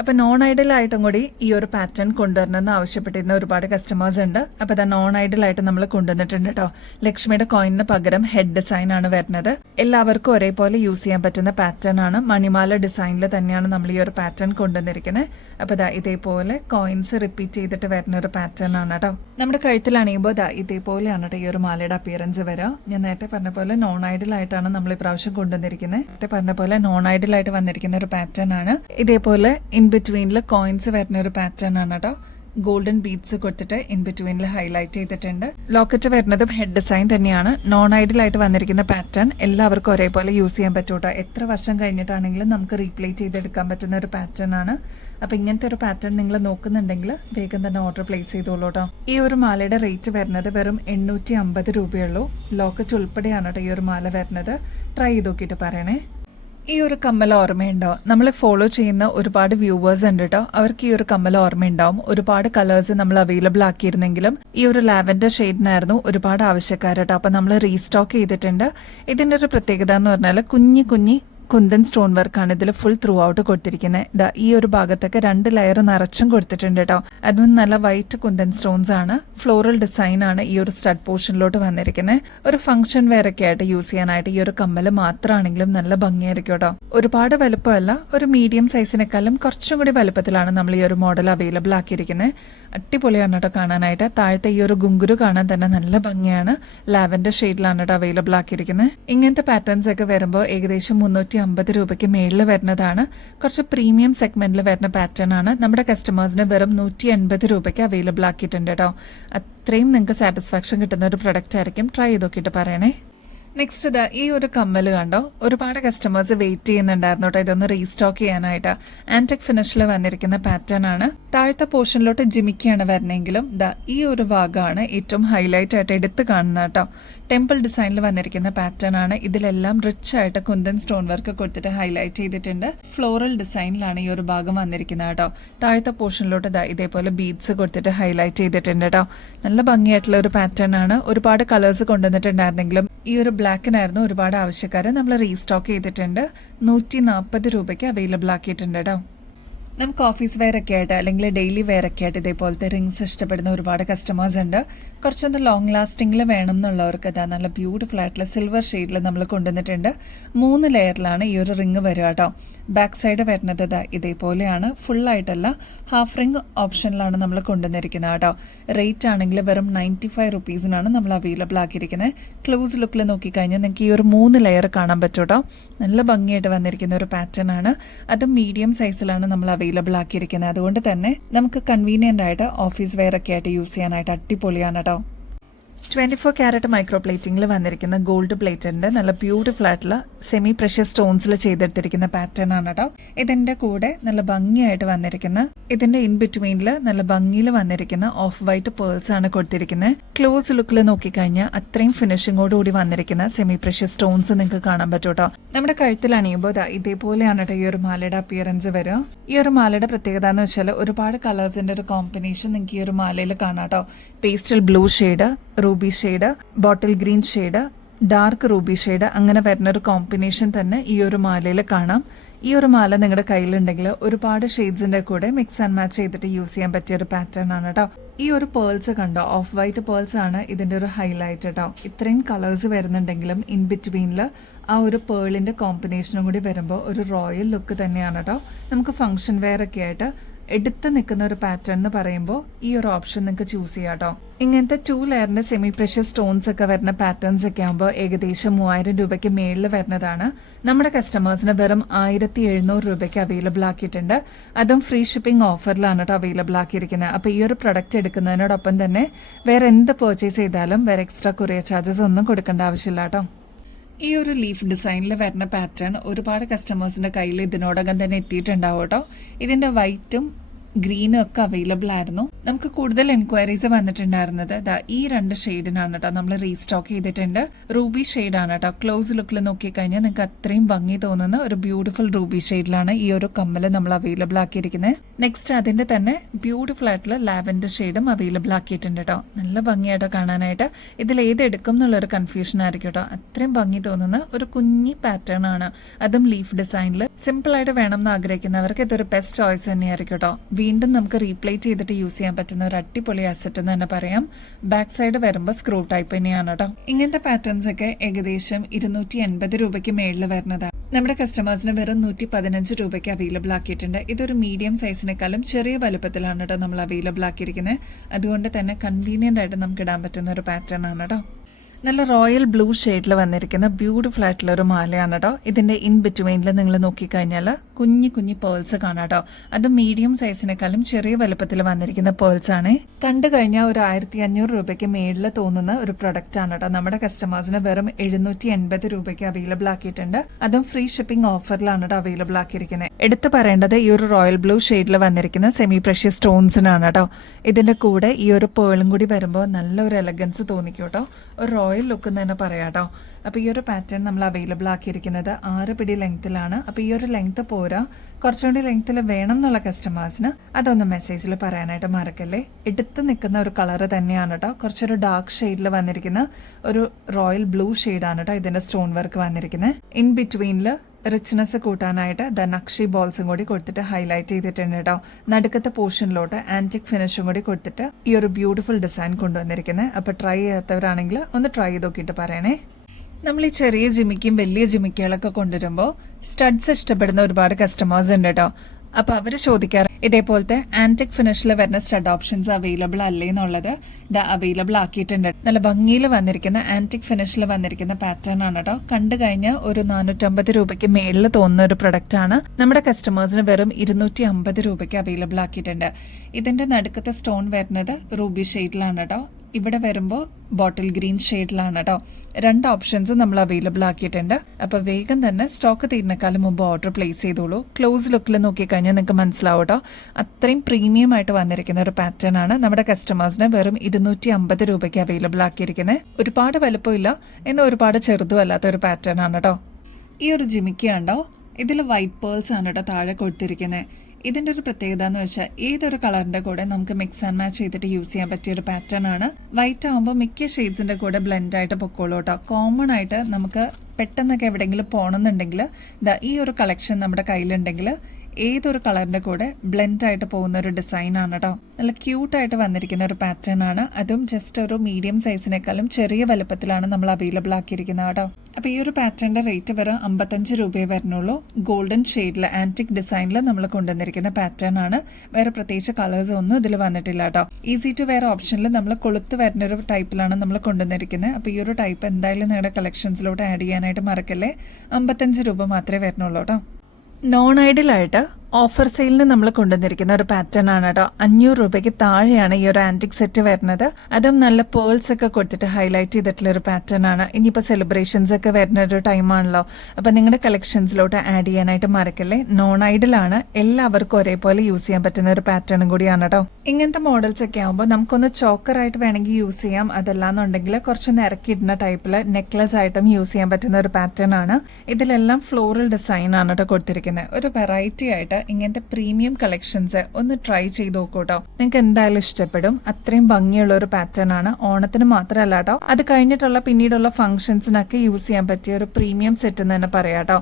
അപ്പൊ നോൺ ഐഡൽ ആയിട്ടും കൂടി ഈ ഒരു പാറ്റേൺ കൊണ്ടുവരണമെന്ന് ആവശ്യപ്പെട്ടിരുന്ന ഒരുപാട് കസ്റ്റമേഴ്സ് ഉണ്ട്. അപ്പൊ അത് നോൺ ഐഡൽ ആയിട്ട് നമ്മൾ കൊണ്ടുവന്നിട്ടുണ്ട് കേട്ടോ. ലക്ഷ്മിയുടെ കോയിനിന് പകരം ഹെഡ് ഡിസൈൻ ആണ് വരുന്നത്. എല്ലാവർക്കും ഒരേപോലെ യൂസ് ചെയ്യാൻ പറ്റുന്ന പാറ്റേൺ ആണ്. മണിമാല ഡിസൈനിൽ തന്നെയാണ് നമ്മൾ ഈ ഒരു പാറ്റേൺ കൊണ്ടുവന്നിരിക്കുന്നത്. അപ്പൊ ദാ ഇതേപോലെ കോയിൻസ് റിപ്പീറ്റ് ചെയ്തിട്ട് വരുന്ന ഒരു പാറ്റേൺ ആണ് കേട്ടോ. നമ്മുടെ കഴുത്തിലണിയുമ്പോൾ ദാ ഇതേപോലെയാണ് കേട്ടോ ഈ ഒരു മാലയുടെ അപ്പിയറൻസ് വരിക. ഞാൻ നേരത്തെ പറഞ്ഞ പോലെ നോൺ ഐഡൽ ആയിട്ടാണ് നമ്മൾ ഈ പ്രാവശ്യം കൊണ്ടുവന്നിരിക്കുന്നത്. നേരത്തെ പറഞ്ഞ പോലെ നോൺ ഐഡൽ ആയിട്ട് വന്നിരിക്കുന്ന ഒരു പാറ്റേൺ ആണ്. ഇതേപോലെ ഇൻ ബിറ്റ്വീനിൽ കോയിൻസ് വരുന്ന ഒരു പാറ്റേൺ ആണ് കേട്ടോ. ഗോൾഡൻ ബീഡ്സ് കൊടുത്തിട്ട് ഇൻ ബിറ്റ്വീനിൽ ഹൈലൈറ്റ് ചെയ്തിട്ടുണ്ട്. ലോക്കറ്റ് വരുന്നതും ഹെഡ് ഡിസൈൻ തന്നെയാണ്. നോൺ ഐഡൽ ആയിട്ട് വന്നിരിക്കുന്ന പാറ്റേൺ എല്ലാവർക്കും ഒരേപോലെ യൂസ് ചെയ്യാൻ പറ്റൂട്ടോ. എത്ര വർഷം കഴിഞ്ഞിട്ടാണെങ്കിലും നമുക്ക് റീപ്ലേസ് ചെയ്തെടുക്കാൻ പറ്റുന്ന ഒരു പാറ്റേൺ ആണ്. അപ്പൊ ഇങ്ങനത്തെ ഒരു പാറ്റേൺ നിങ്ങൾ നോക്കുന്നുണ്ടെങ്കിൽ വേഗം തന്നെ ഓർഡർ പ്ലേസ് ചെയ്തോളൂ കേട്ടോ. ഈ ഒരു മാലയുടെ റേറ്റ് വരുന്നത് വെറും 850 രൂപയുള്ളൂ. ലോക്കറ്റ് ഉൾപ്പെടെയാണ് കേട്ടോ ഈ ഒരു മാല വരുന്നത്. ട്രൈ ചെയ്ത് നോക്കിയിട്ട് പറയണേ. ഈ ഒരു കമ്മൽ ഓർമ്മയുണ്ടോ? നമ്മളെ ഫോളോ ചെയ്യുന്ന ഒരുപാട് വ്യൂവേഴ്സ് ഉണ്ട് കേട്ടോ. അവർക്ക് ഈ ഒരു കമ്മൽ ഓർമ്മയുണ്ടാവും. ഒരുപാട് കളേഴ്സ് നമ്മൾ അവൈലബിൾ ആക്കിയിരുന്നെങ്കിലും ഈ ഒരു ലാവൻഡർ ഷെയ്ഡിനായിരുന്നു ഒരുപാട് ആവശ്യക്കാർ കേട്ടോ. അപ്പൊ നമ്മൾ റീസ്റ്റോക്ക് ചെയ്തിട്ടുണ്ട്. ഇതിന്റെ ഒരു പ്രത്യേകത എന്ന് പറഞ്ഞാൽ കുഞ്ഞി കുഞ്ഞി കുന്തൻ സ്റ്റോൺ വർക്കാണ് ഇതിൽ ഫുൾ ത്രൂ ഔട്ട് കൊടുത്തിരിക്കുന്നത്. ഈ ഒരു ഭാഗത്തൊക്കെ 2 ലെയർ നിറച്ചും കൊടുത്തിട്ടുണ്ട് കേട്ടോ. അതും നല്ല വൈറ്റ് കുന്തൻ സ്റ്റോൺസ് ആണ്. ഫ്ലോറൽ ഡിസൈൻ ആണ് ഈ ഒരു സ്റ്റഡ് പോർഷനിലോട്ട് വന്നിരിക്കുന്നത്. ഒരു ഫംഗ്ഷൻ വെയർ ഒക്കെ ആയിട്ട് യൂസ് ചെയ്യാനായിട്ട് ഈ ഒരു കമ്മല് മാത്രമാണെങ്കിലും നല്ല ഭംഗിയായിരിക്കും കേട്ടോ. ഒരുപാട് വലുപ്പമല്ല, ഒരു മീഡിയം സൈസിനേക്കാളും കുറച്ചും കൂടി വലുപ്പത്തിലാണ് നമ്മൾ ഈ ഒരു മോഡൽ അവൈലബിൾ ആക്കിയിരിക്കുന്നത്. അടിപൊളിയാണ് കേട്ടോ കാണാനായിട്ട്. താഴത്തെ ഈ ഒരു ഗുങ്കുരു കാണാൻ തന്നെ നല്ല ഭംഗിയാണ്. ലാവൻഡർ ഷെയ്ഡിലാണ് കേട്ടോ അവൈലബിൾ ആക്കിയിരിക്കുന്നത്. ഇങ്ങനത്തെ പാറ്റേൺസ് ഒക്കെ വരുമ്പോൾ ഏകദേശം 350 രൂപയ്ക്ക് മേളിൽ വരുന്നതാണ്. കുറച്ച് പ്രീമിയം സെഗ്മെന്റിൽ വരുന്ന പാറ്റേൺ ആണ്. നമ്മുടെ കസ്റ്റമേഴ്സിന് വെറും 180 രൂപയ്ക്ക് അവൈലബിൾ ആക്കിയിട്ടുണ്ട് കേട്ടോ. അത്രയും നിങ്ങൾക്ക് സാറ്റിസ്ഫാക്ഷൻ കിട്ടുന്ന ഒരു പ്രൊഡക്റ്റ് ആയിരിക്കും. ട്രൈ ചെയ്ത് നോക്കിയിട്ട് പറയണേ. നെക്സ്റ്റ് ഈ ഒരു കമ്മല് കണ്ടോ, ഒരുപാട് കസ്റ്റമേഴ്സ് വെയിറ്റ് ചെയ്യുന്നുണ്ടായിരുന്നു കേട്ടോ ഇതൊന്ന് റീസ്റ്റോക്ക് ചെയ്യാനായിട്ട്. ആന്റിക് ഫിനിഷിൽ വന്നിരിക്കുന്ന പാറ്റേൺ ആണ്. താഴത്തെ പോർഷനിലോട്ട് ജിമിക്കാണ് വരണമെങ്കിലും ഈ ഒരു ഭാഗമാണ് ഏറ്റവും ഹൈലൈറ്റ് ആയിട്ട് എടുത്ത് കാണുന്നത് കേട്ടോ. ടെമ്പിൾ ഡിസൈനിൽ വന്നിരിക്കുന്ന പാറ്റേൺ ആണ്. ഇതിലെല്ലാം റിച്ച് ആയിട്ട് കുന്തൻ സ്റ്റോൺ വർക്ക് കൊടുത്തിട്ട് ഹൈലൈറ്റ് ചെയ്തിട്ടുണ്ട്. ഫ്ലോറൽ ഡിസൈനിലാണ് ഈ ഒരു ഭാഗം വന്നിരിക്കുന്നത് കേട്ടോ. താഴത്തെ പോർഷനിലോട്ട് ഇതേപോലെ ബീഡ്സ് കൊടുത്തിട്ട് ഹൈലൈറ്റ് ചെയ്തിട്ടുണ്ട് കേട്ടോ. നല്ല ഭംഗിയായിട്ടുള്ള ഒരു പാറ്റേൺ ആണ്. ഒരുപാട് കളേഴ്സ് കൊണ്ടുവന്നിട്ടുണ്ടായിരുന്നെങ്കിലും ഈ ഒരു ബ്ലാക്കിനായിരുന്നു ഒരുപാട് ആവശ്യക്കാർ. നമ്മൾ റീസ്റ്റോക്ക് ചെയ്തിട്ടുണ്ട്. 140 രൂപയ്ക്ക് അവൈലബിൾ ആക്കിയിട്ടുണ്ട് കേട്ടോ. നമുക്ക് ഓഫീസ് വെയർ ഒക്കെ ആയിട്ട് അല്ലെങ്കിൽ ഡെയിലി വെയർ ഒക്കെ ആയിട്ട് ഇതേപോലത്തെ റിങ്സ് ഇഷ്ടപ്പെടുന്ന ഒരുപാട് കസ്റ്റമേഴ്സ് ഉണ്ട്. കുറച്ചൊന്ന് ലോങ് ലാസ്റ്റിംഗിൽ വേണം എന്നുള്ളവർക്ക് നല്ല ബ്യൂട്ടിഫുൾ ആയിട്ടുള്ള സിൽവർ ഷെയ്ഡിൽ നമ്മൾ കൊണ്ടുവന്നിട്ടുണ്ട്. 3 ലെയറിലാണ് ഈ ഒരു റിങ് വരിക കേട്ടോ. ബാക്ക് സൈഡ് വരുന്നത് ഇതേപോലെയാണ്. ഫുൾ ആയിട്ടല്ല, ഹാഫ് റിങ് ഓപ്ഷനിലാണ് നമ്മൾ കൊണ്ടുവന്നിരിക്കുന്നത് കേട്ടോ. റേറ്റ് ആണെങ്കിൽ വെറും 95 റുപ്പീസിനാണ് നമ്മൾ അവൈലബിൾ ആക്കിയിരിക്കുന്നത്. ക്ലോസ് ലുക്കിൽ നോക്കിക്കഴിഞ്ഞാൽ നിങ്ങൾക്ക് ഈ ഒരു 3 ലെയർ കാണാൻ പറ്റും കേട്ടോ. നല്ല ഭംഗിയായിട്ട് വന്നിരിക്കുന്ന ഒരു പാറ്റേൺ ആണ്. അത് മീഡിയം സൈസിലാണ് നമ്മൾ അവൈലബിൾ ആക്കിയിരിക്കുന്നത്. അതുകൊണ്ട് തന്നെ നമുക്ക് കൺവീനിയന്റ് ആയിട്ട് ഓഫീസ് വെയർ ഒക്കെ ആയിട്ട് യൂസ് ചെയ്യാനായിട്ട് അടിപൊളിയാണ് കേട്ടോ. 24 ക്യാരറ്റ് മൈക്രോ പ്ലേറ്റിംഗിൽ വന്നിരിക്കുന്ന ഗോൾഡ് പ്ലേറ്ററിന്റെ നല്ല ബ്യൂട്ടിഫുൾ ആയിട്ടുള്ള സെമി പ്രഷ്യസ് സ്റ്റോൺസിൽ ചെയ്തെടുത്തിരിക്കുന്ന പാറ്റേൺ ആണ് കേട്ടോ. ഇതിന്റെ കൂടെ നല്ല ഭംഗിയായിട്ട് വന്നിരിക്കുന്ന, ഇതിന്റെ ഇൻ ബിറ്റ്വീനിൽ നല്ല ഭംഗിയിൽ വന്നിരിക്കുന്ന ഓഫ് വൈറ്റ് പേൾസ് ആണ് കൊടുത്തിരിക്കുന്നത്. ക്ലോസ് ലുക്കിൽ നോക്കിക്കഴിഞ്ഞാൽ അത്രയും ഫിനിഷിങ്ങോടുകൂടി വന്നിരിക്കുന്ന സെമി പ്രഷ്യസ് സ്റ്റോൺസ് നിങ്ങൾക്ക് കാണാൻ പറ്റും കേട്ടോ. നമ്മുടെ കഴുത്തിൽ അണിയുമ്പോൾ ഇതേപോലെയാണ് കേട്ടോ ഈ ഒരു മാലയുടെ അപ്പിയറൻസ് വരിക. ഈ ഒരു മാലയുടെ പ്രത്യേകത എന്ന് വെച്ചാൽ ഒരുപാട് കളേഴ്സിന്റെ ഒരു കോമ്പിനേഷൻ നിങ്ങൾക്ക് ഈ ഒരു മാലയിൽ കാണാം കേട്ടോ. Pastel blue shade, Ruby shade, bottle green shade, dark Ruby shade, അങ്ങനെ വരുന്ന ഒരു കോമ്പിനേഷൻ തന്നെ ഈ ഒരു മാലയിൽ കാണാം. ഈ ഒരു മാല നിങ്ങളുടെ കയ്യിലുണ്ടെങ്കിൽ ഒരുപാട് ഷെയ്ഡ്സിന്റെ കൂടെ മിക്സ് ആൻഡ് മാച്ച് ചെയ്തിട്ട് യൂസ് ചെയ്യാൻ പറ്റിയ ഒരു പാറ്റേൺ ആണ് കേട്ടോ. ഈ ഒരു പേൾസ് കണ്ടോ, ഓഫ് വൈറ്റ് പേൾസ് ആണ് ഇതിന്റെ ഒരു ഹൈലൈറ്റ് കേട്ടോ. ഇത്രയും കളേഴ്സ് വരുന്നുണ്ടെങ്കിലും ഇൻ ബിറ്റ്വീനിൽ ആ ഒരു പേളിന്റെ കോമ്പിനേഷനും കൂടി വരുമ്പോൾ ഒരു റോയൽ ലുക്ക് തന്നെയാണ് കേട്ടോ. നമുക്ക് ഫംഗ്ഷൻ വെയർ ഒക്കെ ആയിട്ട് എടുത്ത് നിൽക്കുന്ന ഒരു പാറ്റേൺ എന്ന് പറയുമ്പോൾ ഈ ഒരു ഓപ്ഷൻ നിങ്ങൾക്ക് ചൂസ് ചെയ്യാം കേട്ടോ. ഇങ്ങനത്തെ 2 ലെയറിന്റെ സെമി പ്രഷ്യസ് സ്റ്റോൺസ് ഒക്കെ വരുന്ന പാറ്റേൺസ് ഒക്കെ ആകുമ്പോൾ ഏകദേശം 3000 രൂപയ്ക്ക് മേളിൽ വരുന്നതാണ്. നമ്മുടെ കസ്റ്റമേഴ്സിന് വെറും 1700 രൂപയ്ക്ക് അവൈലബിൾ ആക്കിയിട്ടുണ്ട്. അതും ഫ്രീ ഷിപ്പിംഗ് ഓഫറിലാണ് കേട്ടോ അവൈലബിൾ ആക്കിയിരിക്കുന്നത്. അപ്പോൾ ഈ ഒരു പ്രൊഡക്റ്റ് എടുക്കുന്നതിനോടൊപ്പം തന്നെ വേറെ എന്ത് പർച്ചേസ് ചെയ്താലും വേറെ എക്സ്ട്രാ കൊറിയർ ചാർജസ് ഒന്നും കൊടുക്കേണ്ട ആവശ്യമില്ല കേട്ടോ. ഈ ഒരു ലീഫ് ഡിസൈനിൽ വരുന്ന പാറ്റേൺ ഒരുപാട് കസ്റ്റമേഴ്സിന്റെ കയ്യിൽ ഇതിനോടകം തന്നെ എത്തിയിട്ടുണ്ടാവും കേട്ടോ. ഇതിന്റെ വൈറ്റും ഗ്രീനും ഒക്കെ അവൈലബിൾ ആയിരുന്നു. നമുക്ക് കൂടുതൽ എൻക്വയറീസ് വന്നിട്ടുണ്ടായിരുന്നത് ഈ 2 ഷെയ്ഡിനാണ് കേട്ടോ. നമ്മൾ റീസ്റ്റോക്ക് ചെയ്തിട്ടുണ്ട്. റൂബി ഷെയ്ഡാണ് കേട്ടോ. ക്ലോസ് ലുക്കിൽ നോക്കിക്കഴിഞ്ഞാൽ നിങ്ങൾക്ക് അത്രയും ഭംഗി തോന്നുന്ന ഒരു ബ്യൂട്ടിഫുൾ റൂബി ഷെയ്ഡിലാണ് ഈ ഒരു കമ്മല് നമ്മൾ അവൈലബിൾ ആക്കിയിരിക്കുന്നത്. നെക്സ്റ്റ് അതിന്റെ തന്നെ ബ്യൂട്ടിഫുൾ ആയിട്ടുള്ള ലാവൻഡർ ഷെയ്ഡും അവൈലബിൾ ആക്കിയിട്ടുണ്ട് കേട്ടോ. നല്ല ഭംഗിയായിട്ടോ കാണാനായിട്ട്. ഇതിൽ ഏത് എടുക്കും എന്നുള്ളൊരു കൺഫ്യൂഷൻ ആയിരിക്കും കേട്ടോ. അത്രയും ഭംഗി തോന്നുന്ന ഒരു കുഞ്ഞി പാറ്റേൺ ആണ്. അതും ലീഫ് ഡിസൈനിൽ സിമ്പിൾ ആയിട്ട് വേണം എന്ന് ആഗ്രഹിക്കുന്നവർക്ക് ഇതൊരു ബെസ്റ്റ് ചോയ്സ് തന്നെയായിരിക്കും കേട്ടോ. വീണ്ടും നമുക്ക് റീപ്ലേറ്റ് ചെയ്തിട്ട് യൂസ് ചെയ്യാൻ പറ്റുന്ന ഒരു അടിപൊളി അസറ്റ് എന്ന് തന്നെ പറയാം. ബാക്ക് സൈഡ് വരുമ്പോൾ സ്ക്രൂ ടൈപ്പ് തന്നെയാണ് കേട്ടോ. ഇങ്ങനത്തെ പാറ്റേൺസ് ഒക്കെ ഏകദേശം 280 രൂപയ്ക്ക് മേളിൽ വരുന്നതാണ്. നമ്മുടെ കസ്റ്റമേഴ്സിന് വെറും 115 രൂപയ്ക്ക് അവൈലബിൾ ആക്കിയിട്ടുണ്ട്. ഇതൊരു മീഡിയം സൈസിനേക്കാളും ചെറിയ വലുപ്പത്തിലാണ് കേട്ടോ നമ്മൾ അവൈലബിൾ ആക്കിയിരിക്കുന്നത്. അതുകൊണ്ട് തന്നെ കൺവീനിയന്റ് ആയിട്ട് നമുക്ക് ഇടാൻ പറ്റുന്ന ഒരു പാറ്റേൺ ആണ് കേട്ടോ. നല്ല റോയൽ ബ്ലൂ ഷെയ്ഡിൽ വന്നിരിക്കുന്ന ബ്യൂട്ടിഫുൾ ആയിട്ടുള്ള ഒരു മാലയാണ് കേട്ടോ. ഇതിന്റെ ഇൻ ബിറ്റ്വീനിൽ നിങ്ങൾ നോക്കിക്കഴിഞ്ഞാൽ കുഞ്ഞു കുഞ്ഞു പേൾസ് കാണാം കേട്ടോ. അത് മീഡിയം സൈസിനേക്കാളും ചെറിയ വലുപ്പത്തിൽ വന്നിരിക്കുന്ന പേൾസ് ആണ്. കണ്ടു കഴിഞ്ഞാൽ ഒരു 1500 രൂപയ്ക്ക് മേളിൽ തോന്നുന്ന ഒരു പ്രൊഡക്റ്റ് ആണ് കേട്ടോ. നമ്മുടെ കസ്റ്റമേഴ്സിന് വെറും 780 രൂപയ്ക്ക് അവൈലബിൾ ആക്കിയിട്ടുണ്ട്. അതും ഫ്രീ ഷിപ്പിംഗ് ഓഫറിലാണ് കേട്ടോ അവൈലബിൾ ആക്കിയിരിക്കുന്നത്. എടുത്തു പറയേണ്ടത് ഈ ഒരു റോയൽ ബ്ലൂ ഷെയ്ഡിൽ വന്നിരിക്കുന്ന സെമി പ്രഷ്യസ് സ്റ്റോൺസിനാണ് കേട്ടോ. ഇതിന്റെ കൂടെ ഈ ഒരു പേളും കൂടി വരുമ്പോൾ നല്ലൊരു എലഗൻസ് തോന്നിക്കും കേട്ടോ. ഒരു റോയൽ ലുക്ക് എന്ന് തന്നെ പറയാം കേട്ടോ. അപ്പോൾ ഈ ഒരു പാറ്റേൺ നമ്മൾ അവൈലബിൾ ആക്കിയിരിക്കുന്നത് 6 പിടി ലെങ്ത്തിലാണ്. അപ്പോൾ ഈ ഒരു ലെങ്ത്ത് പോരാ, കുറച്ചുകൂടി ലെങ്ത്തിൽ വേണം എന്നുള്ള കസ്റ്റമേഴ്സിന് അതൊന്ന് മെസ്സേജിൽ പറയാനായിട്ട് മറക്കല്ലേ. എടുത്ത് നിൽക്കുന്ന ഒരു കളർ തന്നെയാണ് കേട്ടോ. കുറച്ചൊരു ഡാർക്ക് ഷെയ്ഡിൽ വന്നിരിക്കുന്ന ഒരു റോയൽ ബ്ലൂ ഷെയ്ഡാണ് കേട്ടോ ഇതിന്റെ സ്റ്റോൺ വർക്ക് വന്നിരിക്കുന്നത്. ഇൻ ബിറ്റ്വീനിൽ റിച്ച്നെസ് കൂട്ടാനായിട്ട് നക്ഷി ബോൾസും കൂടി കൊടുത്തിട്ട് ഹൈലൈറ്റ് ചെയ്തിട്ടുണ്ട് കേട്ടോ. നടുക്കത്തെ പോർഷനിലോട്ട് ആന്റിക് ഫിനിഷും കൂടി കൊടുത്തിട്ട് ഈ ഒരു ബ്യൂട്ടിഫുൾ ഡിസൈൻ കൊണ്ടുവന്നിരിക്കുന്നത്. അപ്പോൾ ട്രൈ ചെയ്യാത്തവരാണെങ്കിൽ ഒന്ന് ട്രൈ ചെയ്ത് നോക്കിയിട്ട് പറയണേ. നമ്മൾ ഈ ചെറിയ ജിമിക്കും വലിയ ജിമിക്കുകളൊക്കെ കൊണ്ടുവരുമ്പോൾ സ്റ്റഡ്സ് ഇഷ്ടപ്പെടുന്ന ഒരുപാട് കസ്റ്റമേഴ്സ് ഉണ്ട് കേട്ടോ. അപ്പോൾ അവർ ചോദിക്കാറ് ഇതേപോലത്തെ ആന്റിക് ഫിനിഷിൽ വരുന്ന സ്റ്റഡ് ഓപ്ഷൻസ് അവൈലബിൾ അല്ലേ എന്നുള്ളത്. ഇത് അവൈലബിൾ ആക്കിയിട്ടുണ്ട്. നല്ല ഭംഗിയിൽ വന്നിരിക്കുന്ന ആന്റിക് ഫിനിഷിൽ വന്നിരിക്കുന്ന പാറ്റേൺ ആണ് കേട്ടോ. കണ്ടു കഴിഞ്ഞാൽ ഒരു 450 രൂപയ്ക്ക് മേളിൽ തോന്നുന്ന ഒരു പ്രൊഡക്റ്റ് ആണ്. നമ്മുടെ കസ്റ്റമേഴ്സിന് വെറും 250 രൂപയ്ക്ക് അവൈലബിൾ ആക്കിയിട്ടുണ്ട്. ഇതിന്റെ നടുക്കത്തെ സ്റ്റോൺ വരുന്നത് റൂബി ഷെയ്ഡിലാണ് കേട്ടോ. ഇവിടെ വരുമ്പോൾ ബോട്ടിൽ ഗ്രീൻ ഷെയ്ഡിലാണ് കേട്ടോ. 2 ഓപ്ഷൻസ് നമ്മൾ അവൈലബിൾ ആക്കിയിട്ടുണ്ട്. അപ്പോൾ വേഗം തന്നെ സ്റ്റോക്ക് തീരുന്നേക്കാളും മുമ്പ് ഓർഡർ പ്ലേസ് ചെയ്തോളൂ. ക്ലോസ് ലുക്കിൽ നോക്കിക്കഴിഞ്ഞാൽ നിങ്ങൾക്ക് മനസ്സിലാവും കേട്ടോ. അത്രയും പ്രീമിയം ആയിട്ട് വന്നിരിക്കുന്ന ഒരു പാറ്റേൺ ആണ്. നമ്മുടെ കസ്റ്റമേഴ്സിന് വെറും 250 രൂപയ്ക്ക് അവൈലബിൾ ആക്കിയിരിക്കുന്നത്. ഒരുപാട് വലുപ്പമില്ല എന്നാൽ ഒരുപാട് ചെറുതും അല്ലാത്ത ഒരു പാറ്റേൺ ആണ് കേട്ടോ. ഈ ഒരു ജിമിക്ക ഉണ്ടോ, ഇതിൽ വൈറ്റ് പേൾസ് ആണ് കേട്ടോ താഴെ കൊടുത്തിരിക്കുന്നത്. ഇതിന്റെ ഒരു പ്രത്യേകത എന്ന് വെച്ചാൽ ഏതൊരു കളറിന്റെ കൂടെ നമുക്ക് മിക്സ് ആൻഡ് മാച്ച് ചെയ്തിട്ട് യൂസ് ചെയ്യാൻ പറ്റിയ ഒരു പാറ്റേൺ ആണ്. വൈറ്റ് ആകുമ്പോൾ മിക്ക ഷെയ്ഡ്സിന്റെ കൂടെ ബ്ലെൻഡ് ആയിട്ട് പൊക്കോളൂ കേട്ടോ. കോമൺ ആയിട്ട് നമുക്ക് പെട്ടെന്നൊക്കെ എവിടെയെങ്കിലും പോകണമെന്നുണ്ടെങ്കിൽ ഈ ഒരു കളക്ഷൻ നമ്മുടെ കയ്യിലുണ്ടെങ്കിൽ ഏതൊരു കളറിന്റെ കൂടെ ബ്ലെൻഡ് ആയിട്ട് പോകുന്ന ഒരു ഡിസൈൻ ആണ് കേട്ടോ. നല്ല ക്യൂട്ടായിട്ട് വന്നിരിക്കുന്ന ഒരു പാറ്റേൺ ആണ്. അതും ജസ്റ്റ് ഒരു മീഡിയം സൈസിനേക്കാളും ചെറിയ വലുപ്പത്തിലാണ് നമ്മൾ അവൈലബിൾ ആക്കിയിരിക്കുന്നത് കേട്ടോ. അപ്പോൾ ഈ ഒരു പാറ്റേണിന്റെ റേറ്റ് വെറും 55 രൂപയെ വരുന്നുള്ളൂ. ഗോൾഡൻ ഷെയ്ഡിൽ ആന്റിക് ഡിസൈനിൽ നമ്മൾ കൊണ്ടുവന്നിരിക്കുന്ന പാറ്റേൺ ആണ്. വേറെ പ്രത്യേകിച്ച് കളേഴ്സ് ഒന്നും ഇതിൽ വന്നിട്ടില്ല കേട്ടോ. ഈസി ടു വെയർ ഓപ്ഷനിൽ നമ്മൾ കൊളുത്ത് വരുന്ന ഒരു ടൈപ്പിലാണ് നമ്മൾ കൊണ്ടുവന്നിരിക്കുന്നത്. അപ്പോൾ ഈ ഒരു ടൈപ്പ് എന്തായാലും നിങ്ങളുടെ കളക്ഷൻസിലോട്ട് ആഡ് ചെയ്യാനായിട്ട് മറക്കല്ലേ. 55 രൂപ മാത്രമേ വരുന്നുള്ളൂ കേട്ടോ. നോൺ ഐഡിയൽ ആയിട്ട് ഓഫർ സെയിലിന് നമ്മൾ കൊണ്ടുവന്നിരിക്കുന്ന ഒരു പാറ്റേൺ ആണ് കേട്ടോ. 500 രൂപയ്ക്ക് താഴെയാണ് ഈ ഒരു ആന്റിക് സെറ്റ് വരുന്നത്. അതും നല്ല പേൾസ് ഒക്കെ കൊടുത്തിട്ട് ഹൈലൈറ്റ് ചെയ്തിട്ടുള്ള ഒരു പാറ്റേൺ ആണ്. ഇനിയിപ്പോൾ സെലിബ്രേഷൻസ് ഒക്കെ വരുന്ന ഒരു ടൈമാണല്ലോ. അപ്പം നിങ്ങളുടെ കളക്ഷൻസിലോട്ട് ആഡ് ചെയ്യാനായിട്ട് മറക്കല്ലേ. നോൺ ഐഡിയൽ ആണ്, എല്ലാവർക്കും ഒരേപോലെ യൂസ് ചെയ്യാൻ പറ്റുന്ന ഒരു പാറ്റേണും കൂടിയാണ് കേട്ടോ. ഇങ്ങനത്തെ മോഡൽസ് ഒക്കെ ആകുമ്പോൾ നമുക്കൊന്ന് ചോക്കറായിട്ട് വേണമെങ്കിൽ യൂസ് ചെയ്യാം. അതല്ലാന്നുണ്ടെങ്കിൽ കുറച്ച് നിരക്കിയിടുന്ന ടൈപ്പിൽ നെക്ലസ് ആയിട്ടും യൂസ് ചെയ്യാൻ പറ്റുന്ന ഒരു പാറ്റേൺ ആണ്. ഇതിലെല്ലാം ഫ്ലോറൽ ഡിസൈൻ ആണ് കേട്ടോ കൊടുത്തിരിക്കുന്നത്. ഒരു വെറൈറ്റി ആയിട്ട് ഇങ്ങനത്തെ പ്രീമിയം കളക്ഷൻസ് ഒന്ന് ട്രൈ ചെയ്ത് നോക്കൂട്ടോ. നിങ്ങൾക്ക് എന്തായാലും ഇഷ്ടപ്പെടും. അത്രയും ഭംഗിയുള്ള ഒരു പാറ്റേൺ ആണ്. ഓണത്തിന് മാത്രമല്ല കേട്ടോ, അത് കഴിഞ്ഞിട്ടുള്ള പിന്നീടുള്ള ഫംഗ്ഷൻസിനൊക്കെ യൂസ് ചെയ്യാൻ പറ്റിയ ഒരു പ്രീമിയം സെറ്റ് എന്ന് തന്നെ പറയാട്ടോ.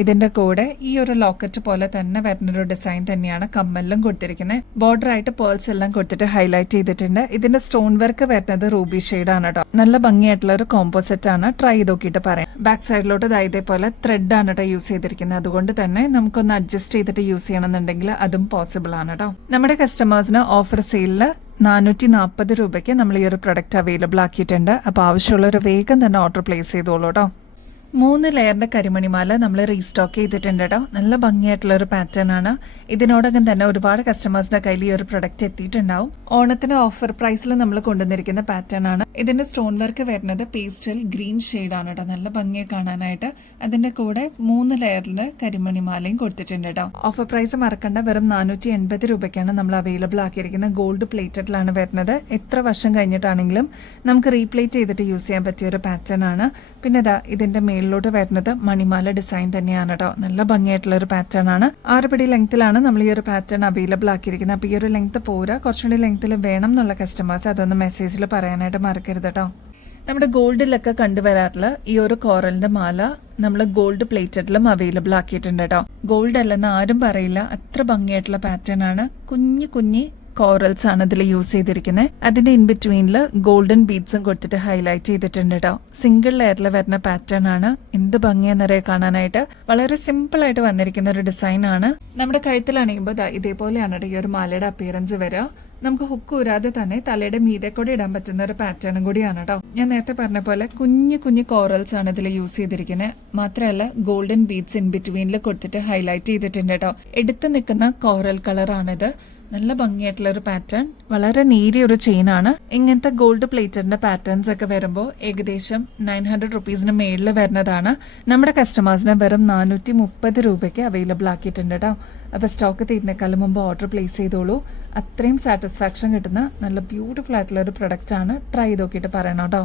ഇതിന്റെ കൂടെ ഈ ഒരു ലോക്കറ്റ് പോലെ തന്നെ വരുന്നൊരു ഡിസൈൻ തന്നെയാണ് കമ്മലിലും കൊടുത്തിരിക്കുന്നത്. ബോർഡർ ആയിട്ട് പേൾസ് എല്ലാം കൊടുത്തിട്ട് ഹൈലൈറ്റ് ചെയ്തിട്ടുണ്ട്. ഇതിന്റെ സ്റ്റോൺ വർക്ക് വരുന്നത് റൂബി ഷെയ്ഡ് ആണ് കേട്ടോ. നല്ല ഭംഗിയായിട്ടുള്ള ഒരു കോമ്പോസിറ്റ് ആണ്. ട്രൈ ചെയ്ത് നോക്കിയിട്ട് പറയാം. ബാക്ക് സൈഡിലോട്ട് ഇതേപോലെ ത്രെഡ് ആണ് കേട്ടോ യൂസ് ചെയ്തിരിക്കുന്നത്. അതുകൊണ്ട് തന്നെ നമുക്കൊന്ന് അഡ്ജസ്റ്റ് ചെയ്തിട്ട് യൂസ് ചെയ്യണമെന്നുണ്ടെങ്കിൽ അതും പോസിബിൾ ആണ് കേട്ടോ. നമ്മുടെ കസ്റ്റമേഴ്സിന് ഓഫർ സെയിലില് 440 രൂപയ്ക്ക് നമ്മൾ ഈ ഒരു പ്രൊഡക്റ്റ് അവൈലബിൾ ആക്കിയിട്ടുണ്ട്. അപ്പോൾ ആവശ്യമുള്ളവർ വേഗം തന്നെ ഓർഡർ പ്ലേസ് ചെയ്തോളൂ കേട്ടോ. 3 ലെയറിന്റെ കരിമണിമാല നമ്മൾ റീസ്റ്റോക്ക് ചെയ്തിട്ടുണ്ട് കേട്ടോ. നല്ല ഭംഗിയായിട്ടുള്ള ഒരു പാറ്റേൺ ആണ്. ഇതിനോടകം തന്നെ ഒരുപാട് കസ്റ്റമേഴ്സിന്റെ കയ്യിൽ ഈ ഒരു പ്രൊഡക്റ്റ് എത്തിയിട്ടുണ്ടാവും. ഓണത്തിന് ഓഫർ പ്രൈസിൽ നമ്മൾ കൊണ്ടുവന്നിരിക്കുന്ന പാറ്റേൺ ആണ്. ഇതിന്റെ സ്റ്റോൺ വർക്ക് വരുന്നത് പേസ്റ്റൽ ഗ്രീൻ ഷെയ്ഡ് ആണ് കേട്ടോ. നല്ല ഭംഗിയെ കാണാനായിട്ട്. അതിന്റെ കൂടെ 3 ലെയറിന്റെ കരിമണിമാലയും കൊടുത്തിട്ടുണ്ട് കേട്ടോ. ഓഫർ പ്രൈസ് മറക്കണ്ട, വെറും 480 രൂപയ്ക്കാണ് നമ്മൾ അവൈലബിൾ ആക്കിയിരിക്കുന്നത്. ഗോൾഡ് പ്ലേറ്റഡിലാണ് വരുന്നത്. എത്ര വർഷം കഴിഞ്ഞിട്ടാണെങ്കിലും നമുക്ക് റീപ്ലേറ്റ് ചെയ്തിട്ട് യൂസ് ചെയ്യാൻ പറ്റിയ ഒരു പാറ്റേൺ ആണ്. പിന്നെ ഇതിന്റെ മേളിലോട്ട് വരുന്നത് മണിമാല ഡിസൈൻ തന്നെയാണ് കേട്ടോ. നല്ല ഭംഗിയായിട്ടുള്ള ഒരു പാറ്റേൺ ആണ്. 6 പിടി ലെങ്ത്തിലാണ് നമ്മൾ ഈ ഒരു പാറ്റേൺ അവൈലബിൾ ആക്കിയിരിക്കുന്നത്. അപ്പോൾ ഈ ഒരു ലെങ്ത് പോരാ, കുറച്ചുകൂടി ലെങ്ത്തിൽ വേണം എന്നുള്ള കസ്റ്റമേഴ്സ് അതൊന്ന് മെസ്സേജിൽ പറയാനായിട്ട് മറക്കരുത് കേട്ടോ. നമ്മുടെ ഗോൾഡിലൊക്കെ കണ്ടുവരാറുള്ള ഈ ഒരു കോറലിന്റെ മാല നമ്മൾ ഗോൾഡ് പ്ലേറ്റഡിലും അവൈലബിൾ ആക്കിയിട്ടുണ്ട് കേട്ടോ. ഗോൾഡ് അല്ലെന്ന് ആരും പറയില്ല, അത്ര ഭംഗിയായിട്ടുള്ള പാറ്റേൺ ആണ്. കുഞ്ഞി കോറൽസ് ആണ് ഇതിൽ യൂസ് ചെയ്തിരിക്കുന്നത്. അതിന്റെ ഇൻ ബിറ്റ്വീനിൽ ഗോൾഡൻ ബീഡ്സും കൊടുത്തിട്ട് ഹൈലൈറ്റ് ചെയ്തിട്ടുണ്ട് കേട്ടോ. സിംഗിൾ ലെയറിൽ വരുന്ന പാറ്റേൺ ആണ്. എന്ത് ഭംഗിയെന്നറിയാൻ കാണാനായിട്ട്. വളരെ സിമ്പിൾ ആയിട്ട് വന്നിരിക്കുന്ന ഒരു ഡിസൈൻ ആണ്. നമ്മുടെ കഴുത്തിലാണെങ്കിപ്പോൾ ഇതേപോലെയാണ് ഈ ഒരു മാലയുടെ അപ്പിയറൻസ് വരിക. നമുക്ക് ഹുക്ക് ഊരാതെ തന്നെ തലയുടെ മീതെ കൂടെ ഇടാൻ പറ്റുന്ന ഒരു പാറ്റേണും കൂടിയാണ് കേട്ടോ. ഞാൻ നേരത്തെ പറഞ്ഞ പോലെ കുഞ്ഞു കോറൽസ് ആണ് ഇതിൽ യൂസ് ചെയ്തിരിക്കുന്നത്. മാത്രമല്ല ഗോൾഡൻ ബീഡ്സ് ഇൻ ബിറ്റ്വീനിൽ കൊടുത്തിട്ട് ഹൈലൈറ്റ് ചെയ്തിട്ടുണ്ട് കേട്ടോ. എടുത്ത് നിൽക്കുന്ന കോറൽ കളറാണിത്. നല്ല ഭംഗിയായിട്ടുള്ള ഒരു പാറ്റേൺ. വളരെ നേരിയ ഒരു ചെയിൻ ആണ്. ഇങ്ങനത്തെ ഗോൾഡ് പ്ലേറ്റഡിന്റെ പാറ്റേൺസ് ഒക്കെ വരുമ്പോൾ ഏകദേശം 900 റുപ്പീസിന് മേളിൽ വരുന്നതാണ്. നമ്മുടെ കസ്റ്റമേഴ്സിന് വെറും 430 രൂപയ്ക്ക് അവൈലബിൾ ആക്കിയിട്ടുണ്ട് കേട്ടോ. അപ്പോൾ സ്റ്റോക്ക് തീരുന്നേക്കാളും മുമ്പ് ഓർഡർ പ്ലേസ് ചെയ്തോളൂ. അത്രയും സാറ്റിസ്ഫാക്ഷൻ കിട്ടുന്ന നല്ല ബ്യൂട്ടിഫുൾ ആയിട്ടുള്ള ഒരു പ്രൊഡക്റ്റ് ആണ്. ട്രൈ ചെയ്ത് നോക്കിയിട്ട് പറയണം കേട്ടോ.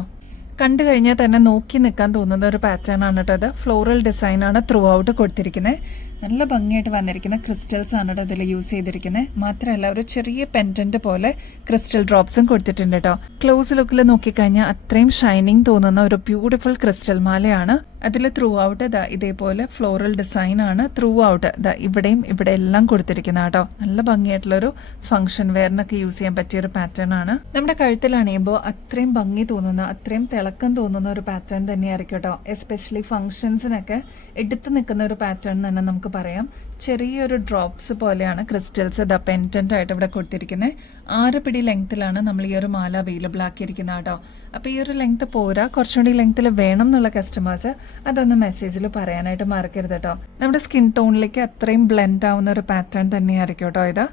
കണ്ടു കഴിഞ്ഞാൽ തന്നെ നോക്കി നിൽക്കാൻ തോന്നുന്ന ഒരു പാറ്റേൺ ആണ് കേട്ടോ. അത് ഫ്ലോറൽ ഡിസൈൻ ആണ് ത്രൂ ഔട്ട് കൊടുത്തിരിക്കുന്നത്. നല്ല ഭംഗിയായിട്ട് വന്നിരിക്കുന്ന ക്രിസ്റ്റൽസ് ആണ് കേട്ടോ ഇതിൽ യൂസ് ചെയ്തിരിക്കുന്നത്. മാത്രമല്ല ഒരു ചെറിയ പെൻഡന്റ് പോലെ ക്രിസ്റ്റൽ ഡ്രോപ്സും കൊടുത്തിട്ടുണ്ട് കേട്ടോ. ക്ലോസ് ലുക്കിൽ നോക്കിക്കഴിഞ്ഞാൽ അത്രയും ഷൈനിങ് തോന്നുന്ന ഒരു ബ്യൂട്ടിഫുൾ ക്രിസ്റ്റൽ മാലയാണ്. അതിൽ ത്രൂ ഔട്ട് ഇതേപോലെ ഫ്ലോറൽ ഡിസൈൻ ആണ് ത്രൂ ഔട്ട് ഇവിടെയും ഇവിടെ എല്ലാം കൊടുത്തിരിക്കുന്ന കേട്ടോ. നല്ല ഭംഗിയായിട്ടുള്ളൊരു ഫംഗ്ഷൻ വെയറിനൊക്കെ യൂസ് ചെയ്യാൻ പറ്റിയ ഒരു പാറ്റേൺ ആണ്. നമ്മുടെ കഴുത്തിൽ അണിയുമ്പോൾ അത്രയും ഭംഗി തോന്നുന്ന, അത്രയും തിളക്കം തോന്നുന്ന ഒരു പാറ്റേൺ തന്നെയായിരിക്കും കേട്ടോ. എസ്പെഷ്യലി ഫംഗ്ഷൻസിനൊക്കെ എടുത്തു നിൽക്കുന്ന ഒരു പാറ്റേൺ തന്നെ നമുക്ക് പറയാം. ചെറിയൊരു ഡ്രോപ്സ് പോലെയാണ് ക്രിസ്റ്റൽസ് പെൻഡന്റ് ആയിട്ട് ഇവിടെ കൊടുത്തിരിക്കുന്നത്. 6 പിടി ലെങ്ത്തിലാണ് നമ്മൾ ഈ ഒരു മാല അവൈലബിൾ ആക്കിയിരിക്കുന്നത് കേട്ടോ. അപ്പോൾ ഈ ഒരു ലെങ്ത് പോരാ, കുറച്ചുകൂടി ലെങ്ത്തിൽ വേണം എന്നുള്ള കസ്റ്റമേഴ്സ് അതൊന്ന് മെസ്സേജിൽ പറയാനായിട്ട് മറക്കരുത് കേട്ടോ. നമ്മുടെ സ്കിൻ ടോണിലേക്ക് അത്രയും ബ്ലെൻഡ് ആവുന്ന ഒരു പാറ്റേൺ തന്നെയായിരിക്കും കേട്ടോ ഇത്.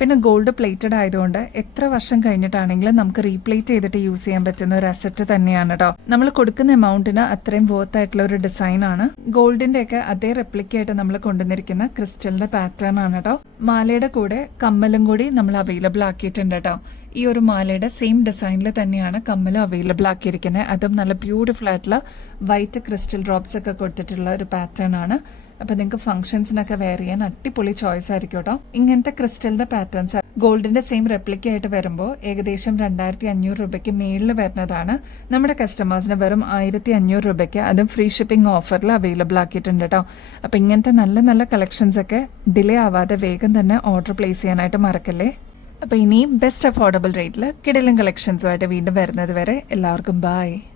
പിന്നെ ഗോൾഡ് പ്ലേറ്റഡ് ആയതുകൊണ്ട് എത്ര വർഷം കഴിഞ്ഞിട്ടാണെങ്കിലും നമുക്ക് റീപ്ലേറ്റ് ചെയ്തിട്ട് യൂസ് ചെയ്യാൻ പറ്റുന്ന ഒരു അസറ്റ് തന്നെയാണ് കേട്ടോ. നമ്മൾ കൊടുക്കുന്ന എമൗണ്ടിന് അത്രയും വർത്ത് ആയിട്ടുള്ള ഒരു ഡിസൈൻ ആണ്. ഗോൾഡിന്റെ ഒക്കെ അതേ റെപ്ലിക്കായിട്ട് നമ്മൾ കൊണ്ടുവന്നിരിക്കുന്ന ക്രിസ്റ്റലിന്റെ പാറ്റേൺ ആണ് കേട്ടോ. മാലയുടെ കൂടെ കമ്മലും കൂടി നമ്മൾ അവൈലബിൾ ആക്കിയിട്ടുണ്ട് കേട്ടോ. ഈ ഒരു മാലയുടെ സെയിം ഡിസൈനിൽ തന്നെയാണ് കമ്മലും അവൈലബിൾ ആക്കിയിരിക്കുന്നത്. അതും നല്ല ബ്യൂട്ടിഫുൾ ആയിട്ടുള്ള വൈറ്റ് ക്രിസ്റ്റൽ ഡ്രോപ്സ് ഒക്കെ കൊടുത്തിട്ടുള്ള ഒരു പാറ്റേൺ ആണ്. അപ്പൊ നിങ്ങൾക്ക് ഫംഗ്ഷൻസിനൊക്കെ വെയർ ചെയ്യാൻ അടിപൊളി ചോയ്സ് ആയിരിക്കും കേട്ടോ. ഇങ്ങനത്തെ ക്രിസ്റ്റലിന്റെ പാറ്റേൺസ് ഗോൾഡിന്റെ സെയിം റെപ്ലിക്ക ആയിട്ട് വരുമ്പോൾ ഏകദേശം 2500 രൂപയ്ക്ക് മേളിൽ വരുന്നതാണ്. നമ്മുടെ കസ്റ്റമേഴ്സിന് വെറും 1500 രൂപയ്ക്ക്, അതും ഫ്രീ ഷിപ്പിംഗ് ഓഫറിൽ അവൈലബിൾ ആക്കിയിട്ടുണ്ട് കേട്ടോ. അപ്പൊ ഇങ്ങനത്തെ നല്ല നല്ല കളക്ഷൻസ് ഒക്കെ ഡിലേ ആവാതെ വേഗം തന്നെ ഓർഡർ പ്ലേസ് ചെയ്യാനായിട്ട് മറക്കല്ലേ. അപ്പൊ ഇനിയും ബെസ്റ്റ് അഫോർഡബിൾ റേറ്റിൽ കിടിലൻ കളക്ഷൻസുമായിട്ട് വീണ്ടും വരുന്നത് വരെ എല്ലാവർക്കും ബൈ.